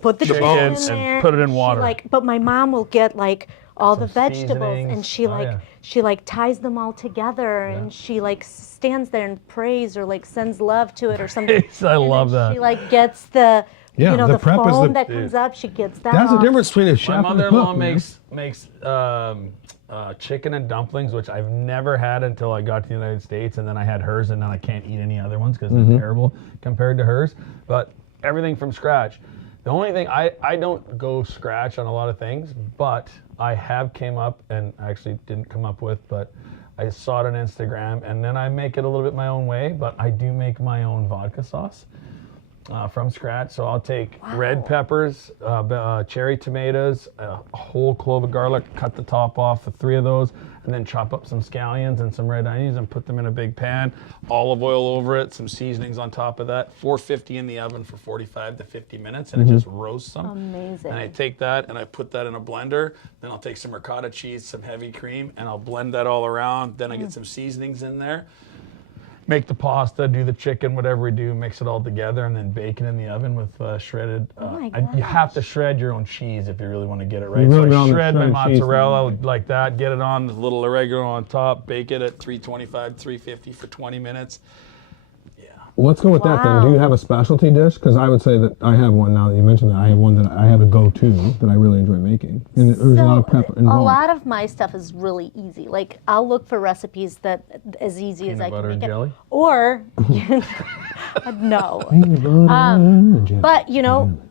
Put the chicken bones in and there, put it in she, water. but my mom will get like all the Some vegetables and seasonings. she Oh, yeah. she ties them all together and she like stands there and prays or like sends love to it or something. Praise, I And then love that. She like gets the Yeah, the the prep is foam the- that comes up. She gets that. That's the off. difference between a chef My and a mother-in-law cook, man. makes chicken and dumplings, which I've never had until I got to the United States, and then I had hers, and then I can't eat any other ones because they're terrible compared to hers. But everything from scratch. The only thing I don't go scratch on a lot of things, but I have came up and actually didn't come up with, but I saw it on Instagram, and then I make it a little bit my own way. But I do make my own vodka sauce. From scratch. So I'll take red peppers, cherry tomatoes, a whole clove of garlic, cut the top off, the 3 of those, and then chop up some scallions and some red onions and put them in a big pan, olive oil over it, some seasonings on top of that, 450 in the oven for 45 to 50 minutes, and it just roasts them. Amazing. And I take that and I put that in a blender, then I'll take some ricotta cheese, some heavy cream, and I'll blend that all around, then I get some seasonings in there. Make the pasta, do the chicken, whatever we do, mix it all together, and then bake it in the oven with shredded. my You have to gosh. shred your own cheese if you really want to get it right. You really So want I the shred my shredded cheese. mozzarella like that, get it on, the little oregano on top, bake it at 325, 350 for 20 minutes. Let's go with that then. Do you have a specialty dish? Because I would say that I have one now that you mentioned that. I have one that I have a go-to that I really enjoy making. And there's a lot of prep a involved. lot of my stuff is really easy. Like I'll look for recipes that as easy as I Peanut butter can and make jelly? it. Or no. But But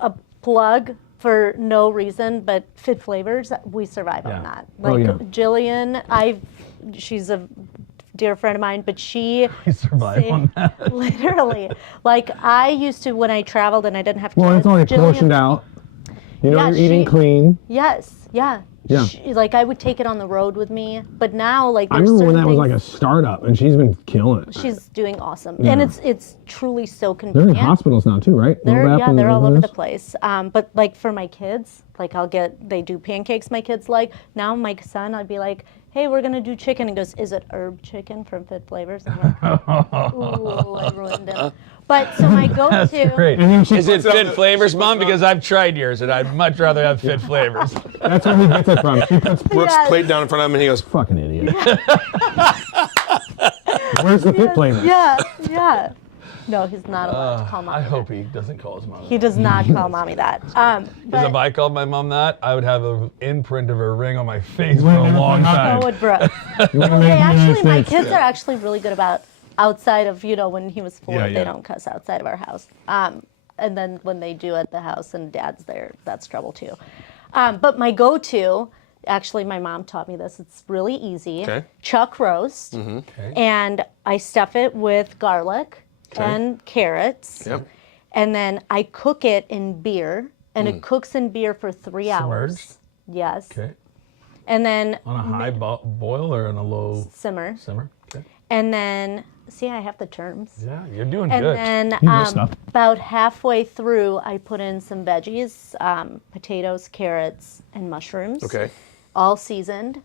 a plug for no reason, but Fit Flavors, we survive Yeah. on that. Oh, Like yeah. Jillian, she's a dear friend of mine, but she You survive on that. literally, like I used to when I traveled and I didn't have kids. Well, it's all Jillian- portioned out. You know, Yeah, you're eating she- clean. Yes, yeah. Yeah. Like I would take it on the road with me, but now like I there's remember when certain that was like things- a startup, and she's been killing it. She's doing awesome, and it's truly so They're convenient. in hospitals now too, right? They're Novap and they're all over the others? place. But like for my kids, like they do pancakes. My kids like now. My son, I'd be like, hey, we're gonna do chicken. He goes, is it herb chicken from Fit Flavors? I'm like, ooh, I ruined him. But so my go-to. Great. And then she Is it puts Fit Flavors, Mom? Because I've tried yours, and I'd much rather have Fit Flavors. That's where he gets it from. She puts Brooks' Yes. plate down in front of him, and he goes, fucking idiot. Where's the fit flavor? Yeah, yeah. No, he's not allowed to call mommy. I that. hope he doesn't call his mom. He does not call mommy that. Because But if I called my mom that, I would have an imprint of her ring on my face for Well, a never long find out. time. so would Brooke. You wanna Well, make they it in the actually, United my States? kids are actually really good about outside of, when he was 4, Yeah, they yeah. don't cuss outside of our house. And then when they do at the house and dad's there, that's trouble too. But my go-to, actually my mom taught me this, it's really easy. Okay. Chuck roast. Okay. And I stuff it with garlic and carrots. Yep. And then I cook it in beer. And it cooks in beer for 3 hours. Submerged? Yes. Okay. And then On a high boil or on a low simmer. simmer? Okay. And then, see, I have the terms. Yeah, you're doing And good. then You know stuff. about halfway through, I put in some veggies, potatoes, carrots, and mushrooms. okay. All seasoned.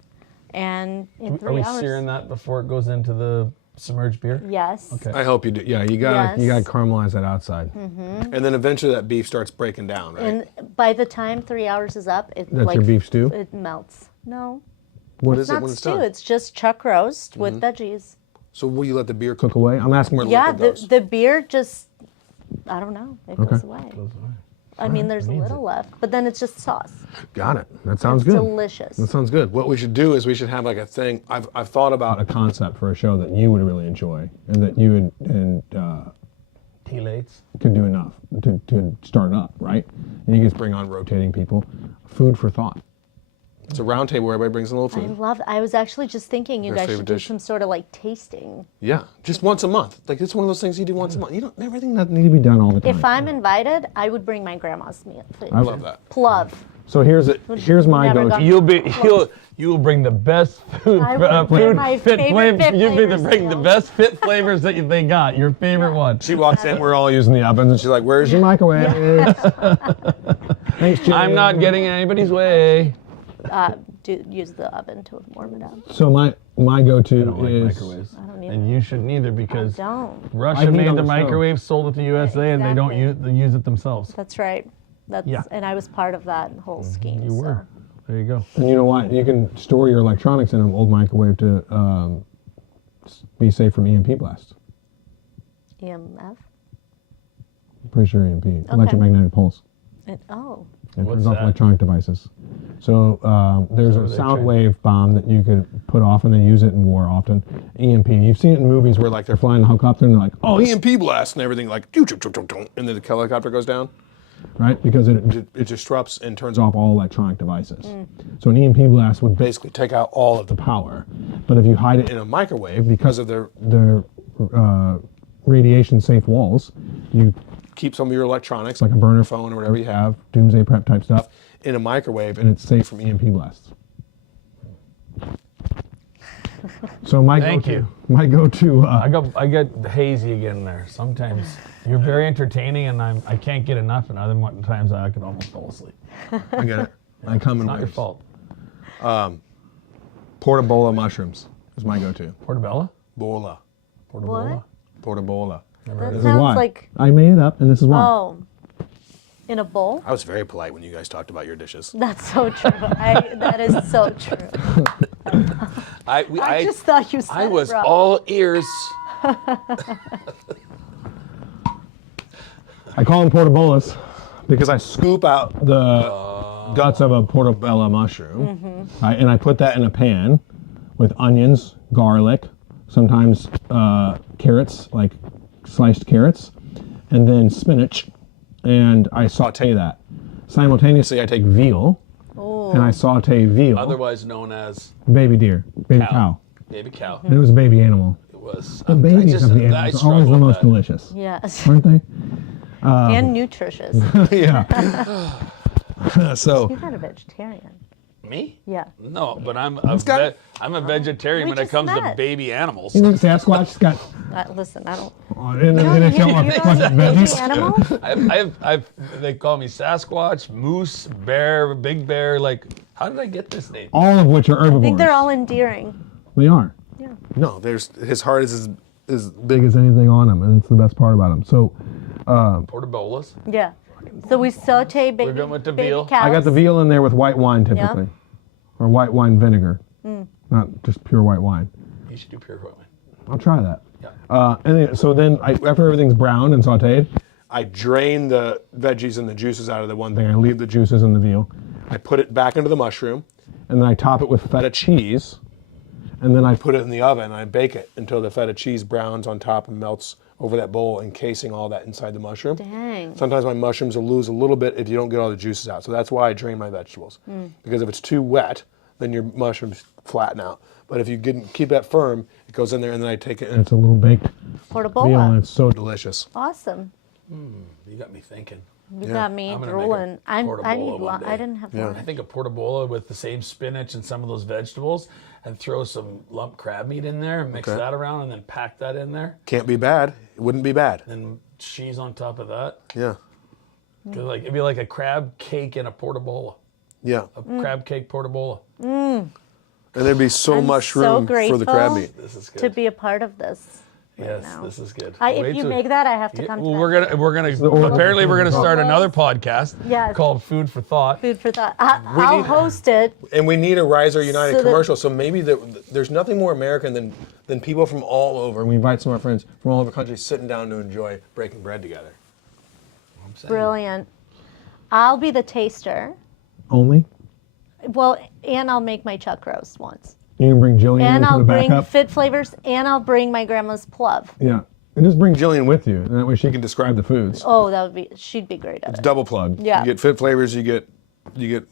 And in 3 Are we hours. searing that before it goes into the submerged beer? Yes. Okay. I hope you do. Yeah, you gotta Yes. caramelize that outside. And then eventually that beef starts breaking down, right? And by the time 3 hours is up, it That's like your beef stew? it melts. No, What it's is it not when it's stew. done? It's just chuck roast with veggies. So will you let the beer cook? Cook away. I'm asking where the Yeah, liquid the, goes. the beer just, I don't know, it goes away. Goes away. I mean, there's a needs little left, but then it's just sauce. Got it. That sounds It's good. delicious. That sounds good. What we should do is we should have like a thing. I've thought about A concept for a show that you would really enjoy, and that you and Tea-lates. could do enough to start up, right? And you just bring on rotating people. Food for thought. it's a round table where everybody brings a little I food. love. I was actually just thinking you Your guys favorite should do dish? some sort of like tasting. Yeah, just once a month. Like it's one of those things you do once a month. You don't. Everything doesn't need to be done all the time. If I'm invited, I would bring my grandma's meal. Food. I Love that. Plov. So here's my Never go-to. gone- You'll bring the best food, I would bring my favorite Fit You'll Flavors bring the meal. best fit flavors that they got. Your favorite one. She walks in. We're all using the ovens, and she's like, "Where's your microwave?" Thanks, Jim. I'm not getting in anybody's way. Use the oven to warm it up. So my go-to I don't like is microwaves. I don't either. And you shouldn't either because Don't. I Russia heat made on the the stove. microwave, sold it to USA, and they don't Exactly. use it themselves. That's right. That's Yeah. and I was part of that whole scheme. You were. There you go. And you know what? You can store your electronics in an old microwave to be safe from EMP blasts. EMF. I'm pretty sure EMP, electromagnetic pulse. Oh. It What's turns off that? electronic devices. So there's So a they sound train- wave bomb that you could put off, and they use it in war often. EMP. You've seen it in movies where like they're flying a helicopter and they're like, Oh, EMP blast and everything like, and then the helicopter goes down. right, because It disrupts and turns off off all electronic devices. So an EMP blast would basically take out all of the the power, but if you hide it in in a microwave because of their the radiation safe walls, you keep some of your electronics like a burner phone or whatever you have doomsday prep type stuff, in a microwave and it's safe from EMP blasts. So Thank you. my go-to. I get hazy again there. Sometimes you're very entertaining, and I can't get enough, and other times I could almost fall asleep. I get it. I come in Not your waves. fault. Portabola mushrooms is my go-to. Portobello? Bola. What? Portabola. That This is sounds why. like I made it up, and this is why. oh, in a bowl. I was very polite when you guys talked about your dishes. That's so true. That is so true. I just thought you said I was it wrong. all ears. I call them portabolas because I scoop out the guts of a portobello mushroom, and I put that in a pan with onions, garlic, sometimes carrots, like sliced carrots, and then spinach, and I saute that. Simultaneously, I take veal, and I saute veal, Otherwise known as baby deer, baby Cow. cow. Baby cow. And it was a baby animal. It was. The babies of the animals are always the most delicious, Yes. aren't they? And nutritious. Yeah. So You're not a vegetarian. Me? Yeah. No, but I'm guy- I'm a vegetarian We when it just comes to met. baby animals. you think Sasquatch's got Listen, I don't. in it You show don't fucking eat baby veggies? animals? They call me Sasquatch, Moose, Bear, Big Bear. Like, how did I get this name? All of which are herbivores. I think they're all endearing. They are. Yeah. No, there's his heart is as Big as anything on them, and it's the best part about them. So Portobello's. Yeah. So we saute baby, going with the baby veal. cows. I got the veal in there with white wine typically, or white wine vinegar, not just pure white wine. You should do pure white wine. I'll try that. Yeah. So then, after everything's browned and sautéed, I drain the veggies and the juices out of the one thing. I leave the juices in the veal, I put it back into the mushroom, and then I top it with feta cheese, and then I put it in the oven, and I bake it until the feta cheese browns on top and melts over that bowl, encasing all that inside the mushroom. Dang. Sometimes my mushrooms will lose a little bit if you don't get all the juices out. So that's why I drain my vegetables. Because if it's too wet, then your mushrooms flatten out. But if you keep that firm, it goes in there, and then I take it, and it's a little baked veal, and Portabola. it's so delicious. Awesome. You got me thinking. You got me I'm gonna make a drooling. I portabola need one lunch. day. I didn't have Yeah. lunch. I think a portabola with the same spinach and some of those vegetables, and throw some lump crab meat in there, and mix Okay. that around, and then pack that in there, Can't be bad. It wouldn't be bad. and cheese on top of that. Yeah. 'Cause, like, it'd be like a crab cake and a portabola. Yeah. A crab cake portabola. And there'd be so I'm much so room for the crab grateful. meat. This is To good. be a part of this. Yes, now. this is good. If Wait you till- make that, I have to Yeah, come well, to we're that. gonna apparently we're gonna start another podcast Yes. called Food for Thought. Food for thought. I'll host it. And we need a Riser United So that- commercial. So maybe there's nothing more American than people from all over. And we invite some of our friends from all over the country sitting down to enjoy breaking bread together. I'm saying. Brilliant. I'll be the taster. only. Well, and I'll make my chuck roast once. You can bring Jillian And into I'll the bring backup. fit flavors, and I'll bring my grandma's plov. Yeah, and just bring Jillian with you, and that way she can describe the foods. Oh, that would be. She'd be great at it. Double plug. Yeah. You get fit flavors. You get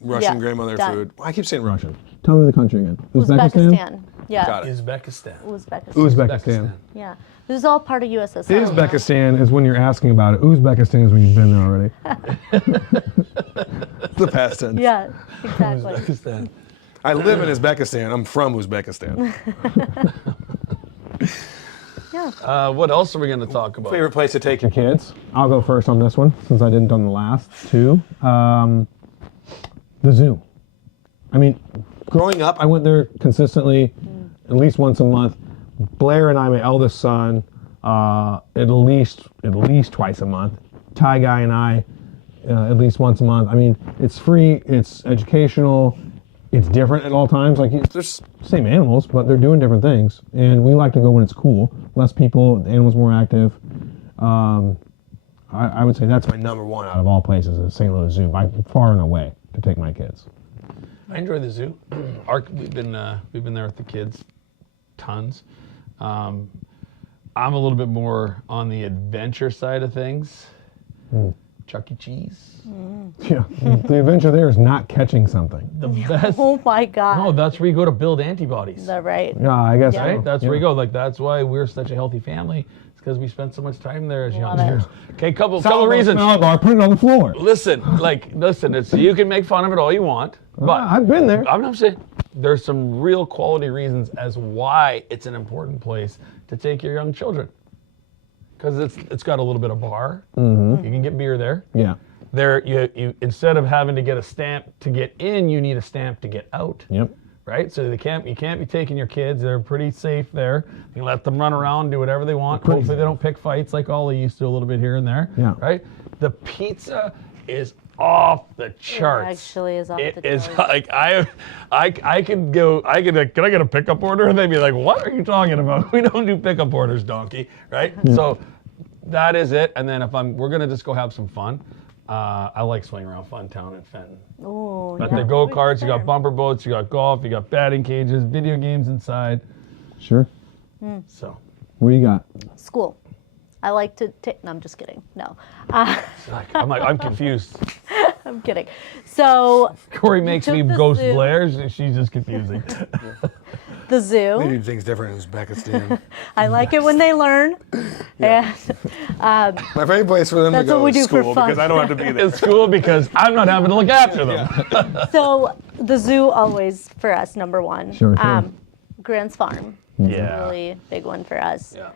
Russian Yeah, grandmother done. food. I keep saying Russian. Tell me the country again. Uzbekistan. Yeah. Got it. Uzbekistan. Uzbekistan. Uzbekistan. Yeah. This is all part of USSR. Uzbekistan is when you're asking about it. Uzbekistan is when you've been there already. The past tense. Yeah, exactly. Uzbekistan. I live in Uzbekistan. I'm from Uzbekistan. Yeah. What else are we gonna talk about? Favorite place to take your Your kids. I'll go first on this one since I didn't on the last two. The zoo. I mean, growing up, I went there consistently, at least once a month. Blair and I, my eldest son, at least twice a month. Ty Guy and I, at least once a month. I mean, it's free, it's educational, it's different at all times. Like, there's same animals, but they're doing different things. And we like to go when it's cool. Less people, the animals more active. I would say that's my number one out of all places is St. Louis Zoo, by far and away, to take my kids. I enjoy the zoo. We've been there with the kids, tons. I'm a little bit more on the adventure side of things. Chuck E. Cheese. Yeah, the adventure there is not catching something. The best. Oh my God. No, that's where you go to build antibodies. Is that right? Yeah, I guess. Yeah. Right? so. That's Yeah. where you go. Like, that's why we're such a healthy family. It's because we spent so much time there as Love youngsters. Okay, couple Salad reasons. salad bar, put it on the floor. Listen, it's you can make fun of it all you want, but I've been there. I'm not saying there's some real quality reasons as why it's an important place to take your young children. Because it's got a little bit of bar. You can get beer there. Yeah. There, you instead of having to get a stamp to get in, you need a stamp to get out. Yep. Right? So you can't be taking your kids. They're pretty safe there. You can let them run around, do whatever they want. Hopefully they don't pick fights like Ollie used to a little bit here and there. Yeah. Right? The pizza is off the charts. actually is off It the is charts. like I can I get a pickup order? And they'd be like, what are you talking about? We don't do pickup orders, donkey. Right? So that is it. And then we're gonna just go have some fun. I like swinging around Funtown in Fenton. Oh, But yeah. the go-karts, you got bumper boats, you got golf, you got batting cages, video games inside. Sure. So What do you got? School. I like to take. No, I'm just kidding. No. I'm confused. I'm kidding. So Corey makes took me the ghost zoo. blares. She's just confusing. the zoo. They do things different in Uzbekistan. I like it when they learn. And My favorite place for them That's to go what we is do for school fun. because I don't have to be there. It's school because I'm not having to look after them. so the zoo always for us number one. Sure, sure. Grant's Farm is Yeah. a really big one for us. Yeah.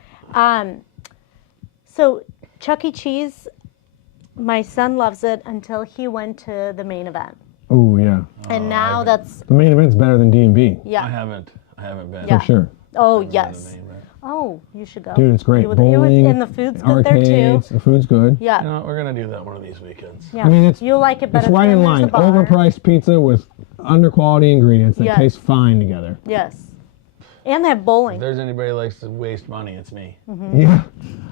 So Chuck E. Cheese, my son loves it until he went to the main event. Oh yeah. And now that's The main event's better than D&B. yeah. I haven't been. Yeah. For sure. Oh Never been to yes. the main event. Oh, you should go. Dude, it's great. It was, Bowling, and the food's good there arcades, too. the food's good. Yeah. You know, we're gonna do that one of these weekends. Yeah. I mean, it's You'll like it better. It's right in line. Overpriced pizza with under quality ingredients that Yes. taste fine together. Yes. And they have bowling. If there's anybody who likes to waste money, it's me. Yeah.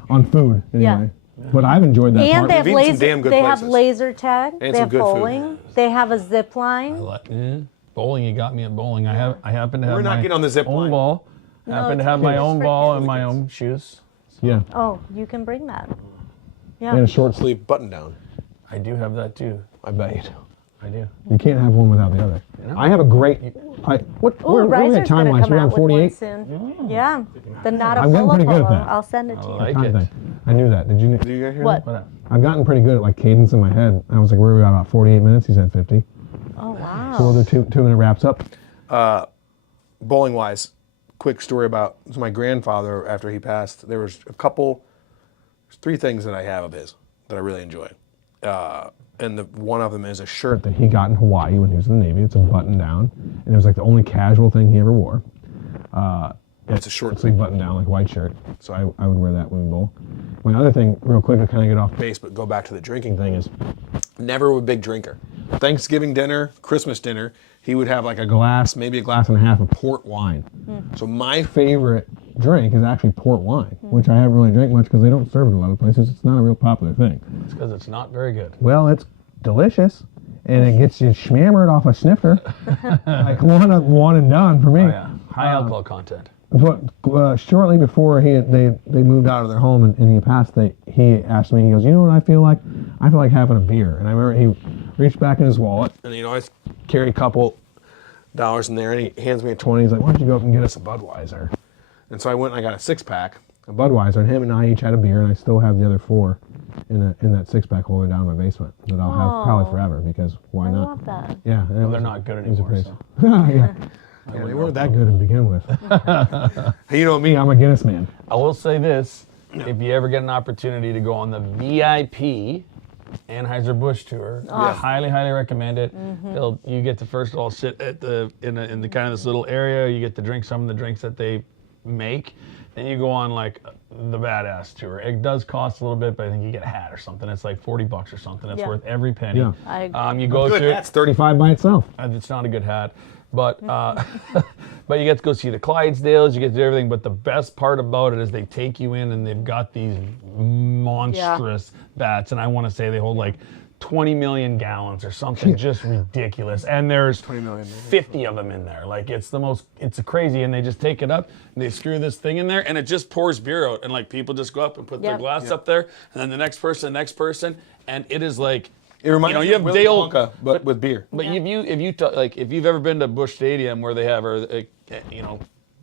On food, anyway. But I've enjoyed that part. And they have We've eaten some laser. damn good They have places. laser tag. And They some have good food. bowling. They have a zip line. Bowling, you got me at bowling. I happen to have We're not my getting on the zip own line. ball. No, Happen to it's have my okay. own It's for ball kids. and my own shoes. Shoes. Yeah. Oh, you can bring that. Yeah. And a short sleeve. Sleeve button down. I do have that too. I bet you do. I do. You can't have one without the other. No. I have a great. What? Oh, Where we Riser's at time gonna wise? come We're out on with one 48. soon. Yeah. The not a I'm getting polo pretty good at polo. that. I'll send it to I you. like Time it. thing. I knew that. Did you? Do you guys hear What? What? I've gotten pretty good at like cadence in my head. I was like, where are we at? About 48 minutes. He said 50. Oh wow. So we'll do 2 minute wraps up. Bowling wise, quick story about my grandfather after he passed. There was there's 3 things that I have of his that I really enjoy. And one of them is a shirt That he got in Hawaii when he was in the Navy. It's a button down, and it was like the only casual thing he ever wore. it's a short Sleeve button down, like white shirt. So I would wear that when we bowl. My other thing, real quick, to kind of get off base, but go back to the drinking thing is never a big drinker. Thanksgiving dinner, Christmas dinner, he would have like a glass, maybe a glass and a half of port wine. So my favorite drink is actually port wine, which I haven't really drank much because they don't serve it a lot of places. It's not a real popular thing. It's because it's not very good. Well, it's delicious, and it gets you schmammered off a snifter. Like one and done for me. Oh yeah. High alcohol content. But shortly before they moved out of their home and he passed, he asked me, he goes, you know what I feel like? I feel like having a beer. And I remember he reached back in his wallet, and I always carry a couple dollars in there, and he hands me a 20. He's like, why don't you go up and get us a Budweiser? And so I went and I got a 6-pack of Budweiser, and him and I each had a beer, and I still have the other 4 in that 6-pack all the way down in my basement that I'll have probably forever, because why I not? love that. Yeah. and it They're was- not good it was a anymore. pretty- So. yeah. Yeah, they weren't that good to begin with. Hey, you know me, I'm a Guinness man. I will say this: if you ever get an opportunity to go on the VIP Anheuser-Busch tour, I highly, highly recommend it. You get to first of all sit at in the kind of this little area. You get to drink some of the drinks that they make. Then you go on like the badass tour. It does cost a little bit, but I think you get a hat or something. It's like $40 or something. It's Yeah. worth every penny. Yeah. I agree. You go Good through. hat's 35 by itself. It's not a good hat, but but you get to go see the Clydesdales, you get to do everything. But the best part about it is they take you in and they've got these monstrous vats, and I want to say they hold like 20 million gallons or something just ridiculous. And there's 20 million. 50 of them in there. Like it's a crazy, and they just take it up and they screw this thing in there and it just pours beer out, and like people just go up and put their Yep. glass up there, and then the next person, and it is like, It reminds you me of have Willy Dale, Wonka, but with beer. but if you've ever been to Busch Stadium where they have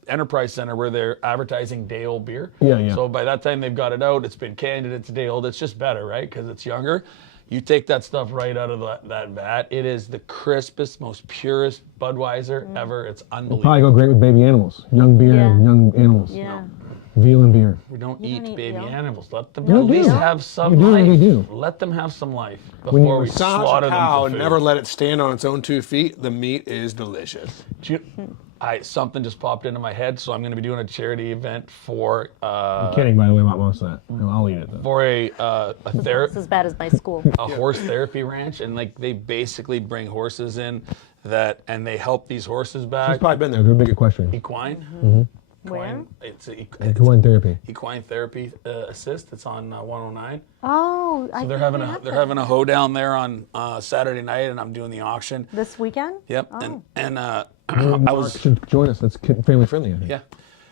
Enterprise Center where they're advertising day old beer. Yeah, yeah. So by that time they've got it out, it's been canned and it's day old. It's just better, right? Because it's younger. You take that stuff right out of that vat. It is the crispest, most purest Budweiser ever. It's unbelievable. Probably go great with baby animals. Young beer, Yeah. young animals. Yeah. Veal and beer. We don't You eat don't eat baby veal? animals. Let them You at least do. have some You do, life. you do. Let them have some life When you before we Massage slaughter a them cow, for food. never let it stand on its own 2 feet. The meat is delicious. Something just popped into my head, so I'm going to be doing a charity event for I'm kidding, by the way, about most of that. No, I'll eat it, though. for a It's as bad as my school. horse therapy ranch, and like they basically bring horses in and they help these horses She's back. probably been there. Good big question. Equine. Where? It's Equine therapy. equine therapy assist. It's on 109. Oh, I So they're think having we a have they're that. having a hoedown there on Saturday night, and I'm doing the auction. This weekend? Yep. Oh. And I Mark was should join us. That's family friendly, I think. yeah.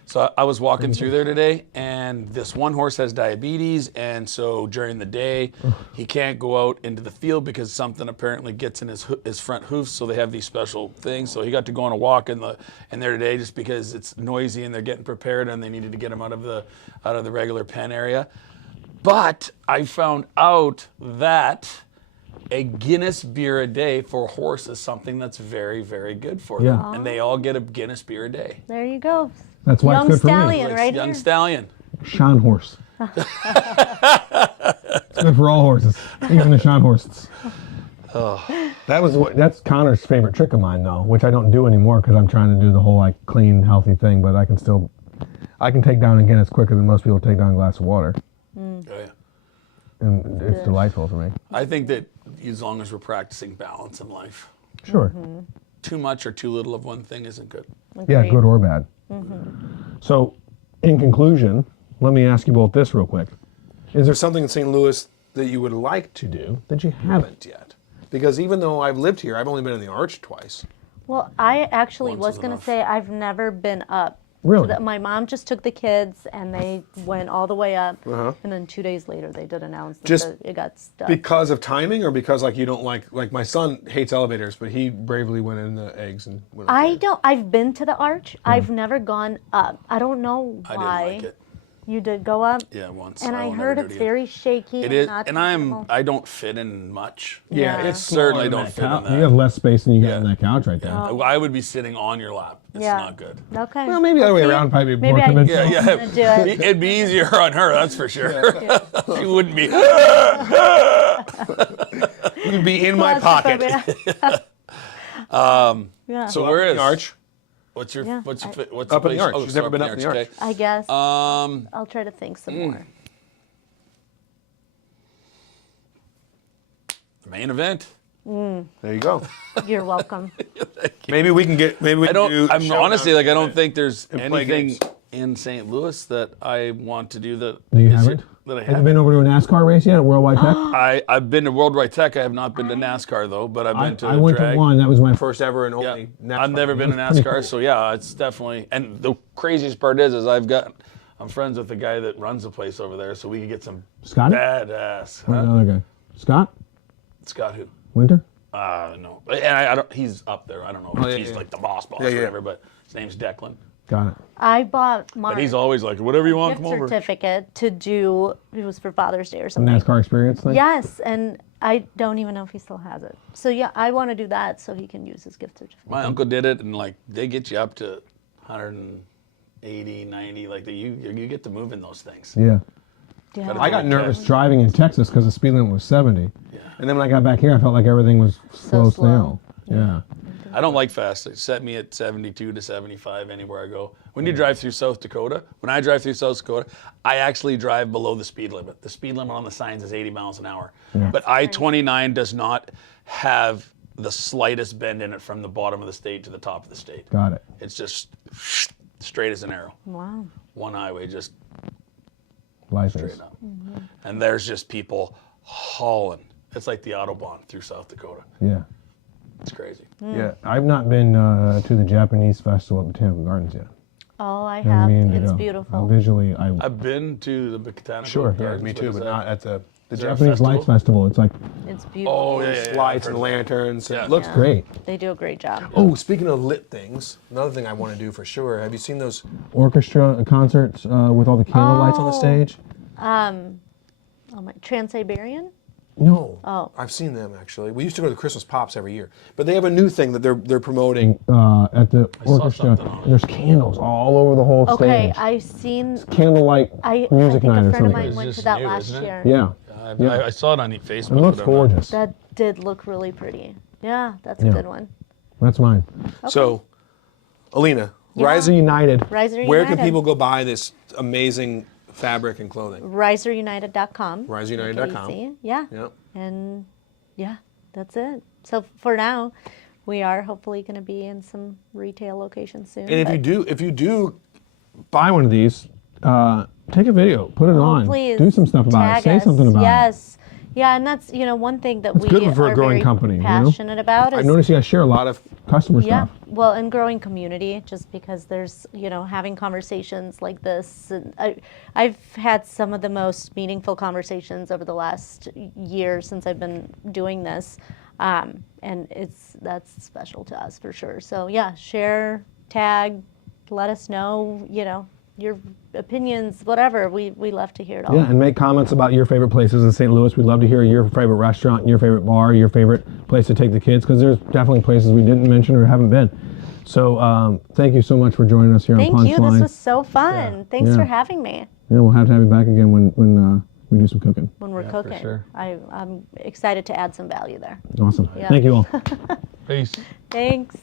So I was walking through there today, and this one horse has diabetes, and so during the day, he can't go out into the field because something apparently gets in his front hoofs. So they have these special things. So he got to go on a walk in there today just because it's noisy and they're getting prepared and they needed to get him out of the regular pen area. But I found out that a Guinness beer a day for a horse is something that's very, very good for them, Yeah. and they all get a Guinness beer a day. There you go. That's why Young it's good stallion, for me. right Young here. stallion. Sean horse. It's good for all horses, even the Sean horses. That's Connor's favorite trick of mine, though, which I don't do anymore because I'm trying to do the whole like clean, healthy thing. But I can take down a Guinness quicker than most people take down a glass of water, Oh, yeah. and it's delightful for me. I think that as long as we're practicing balance in life, Sure. too much or too little of one thing isn't good. Yeah, Agreed. good or bad. So, in conclusion, let me ask you both this real quick. Is there something in St. Louis that you would like to do that you haven't yet? Because even though I've lived here, I've only been in the Arch twice. Well, I actually Once was is going to enough. say I've never been up. Really? My mom just took the kids and they went all the way up. Uh-huh. And then 2 days later, they did announce that Just it got stuck. Because of timing, or because like you don't like my son hates elevators, but he bravely went in the eggs and went up I there. don't. I've been to the Arch. I've never gone up. I don't know I why. didn't like it. You did go up. Yeah, once. And I will never heard do it it's again. very shaky. It is, not and comfortable. I don't fit in much. Yeah, Yeah. it's Certainly smaller don't than fit in You have that. less space than you got Yeah. in that couch right there. I would be sitting on your lap. It's Yeah. not good. Okay. Well, maybe the other way See? around, probably Maybe more I- convincing. Yeah, I'm gonna do it. It'd be easier on her, that's for sure. She wouldn't be. You'd be in my pocket. Yeah. So Where up in is- the Arch? What's your Yeah, what's I- what's Up the in the place? Arch. Oh, You've so never been up in the Arch. okay. I guess Um, I'll try to think some more. the main event. There you go. You're welcome. Maybe we can get. Maybe we I can do. don't. I'm showdown honestly like I don't event. think there's and play anything games. in St. Louis that I want to do that. You is- haven't? That I Have you haven't. been over to a NASCAR race yet at Worldwide Tech? I've been to Worldwide Tech. I have not been to NASCAR though, but I've been to I went drag. to one. That was my First ever and Yeah, only. I've never been to That's pretty NASCAR, cool. so yeah, it's definitely. And the craziest part is I'm friends with the guy that runs the place over there, so we could get some Scotty? badass. Who's the Huh? other guy? Scott Scott who? Winter? No, and I don't. He's up there. I don't know if yeah, he's yeah. like the boss Yeah, or yeah. whatever, but his name's Declan. Got it. I bought Mark But he's always like, whatever you want, gift come over. certificate to do. It was for Father's Day or A something. NASCAR experience thing? Yes, and I don't even know if he still has it. So yeah, I want to do that so he can use his gift certificate. My uncle did it, and like they get you up to 180, 90. Like you get to move in those things. Yeah. Yeah. I got nervous driving in Texas because the speed limit was 70. Yeah. And then when I got back here, I felt like everything was slow. slow. Yeah. I don't like fast. They set me at 72 to 75 anywhere I go. When you drive through South Dakota, when I drive through South Dakota, I actually drive below the speed limit. The speed limit on the signs is 80 miles an hour. But I-29 does not have the slightest bend in it from the bottom of the state to the top of the state. Got it. It's just straight as an arrow. Wow. One highway, just Life is. straight up. And there's just people hauling. It's like the Autobahn through South Dakota. Yeah. It's crazy. Yeah. I've not been to the Japanese festival at Botanical Gardens yet. Oh, I Been have. meaning to It's go. beautiful. Visually, I've been to the Botanical Sure, yeah, Gardens. Me What too, is but that? not at the Is there a Japanese festival? Lights Festival. It's like, It's beautiful. Oh, yeah. lights I've and heard of lanterns. Yeah. It looks Yeah. great. They do a great job. Oh, speaking of lit things, another thing I want to do for sure. Have you seen those? Orchestra concerts with all the candle lights on the Oh. stage. Oh my, Trans-Siberian? No. Oh. I've seen them actually. We used to go to the Christmas Pops every year, but they have a new thing that they're promoting. At the saw orchestra, something on it. there's candles all over the whole Okay, stage. I've seen. Candlelight I music think night a or friend of something. mine It's went to just that new, last isn't it? year. Yeah. I, I saw it on Facebook. It looks but I'm not- gorgeous. That did look really pretty. Yeah, that's Yeah. a good one. That's mine. So, Alina, Yeah. Riser United. Riser Where United. can people go buy this amazing fabric and clothing? RiserUnited.com. RiserUnited.com. Make it easy. Yeah. Yeah. And yeah, that's it. So for now, we are hopefully going to be in some retail locations soon. And but if you do, Buy one of these. Take a video. Put it on. please Do some stuff about it. tag Say us. something about it. Yes. Yeah, and that's one thing that we good for a are growing very company, you know? passionate about. Is, I've noticed you guys share a lot of customer yeah, stuff. well, and growing community, just because there's having conversations like this, and I've had some of the most meaningful conversations over the last year since I've been doing this, and that's special to us for sure. So yeah, share, tag, let us know, your opinions, whatever. We love to hear it all. Yeah, and make comments about your favorite places in St. Louis. We'd love to hear your favorite restaurant, your favorite bar, your favorite place to take the kids, because there's definitely places we didn't mention or haven't been. So thank you so much for joining us here Thank on you. Punchline. This was so fun. Thanks Yeah. for having me. Yeah, we'll have to have you back again when we do some cooking. When we're for cooking, sure. I'm excited to add some value there. Awesome. Yeah. Thank you all. Peace. Thanks.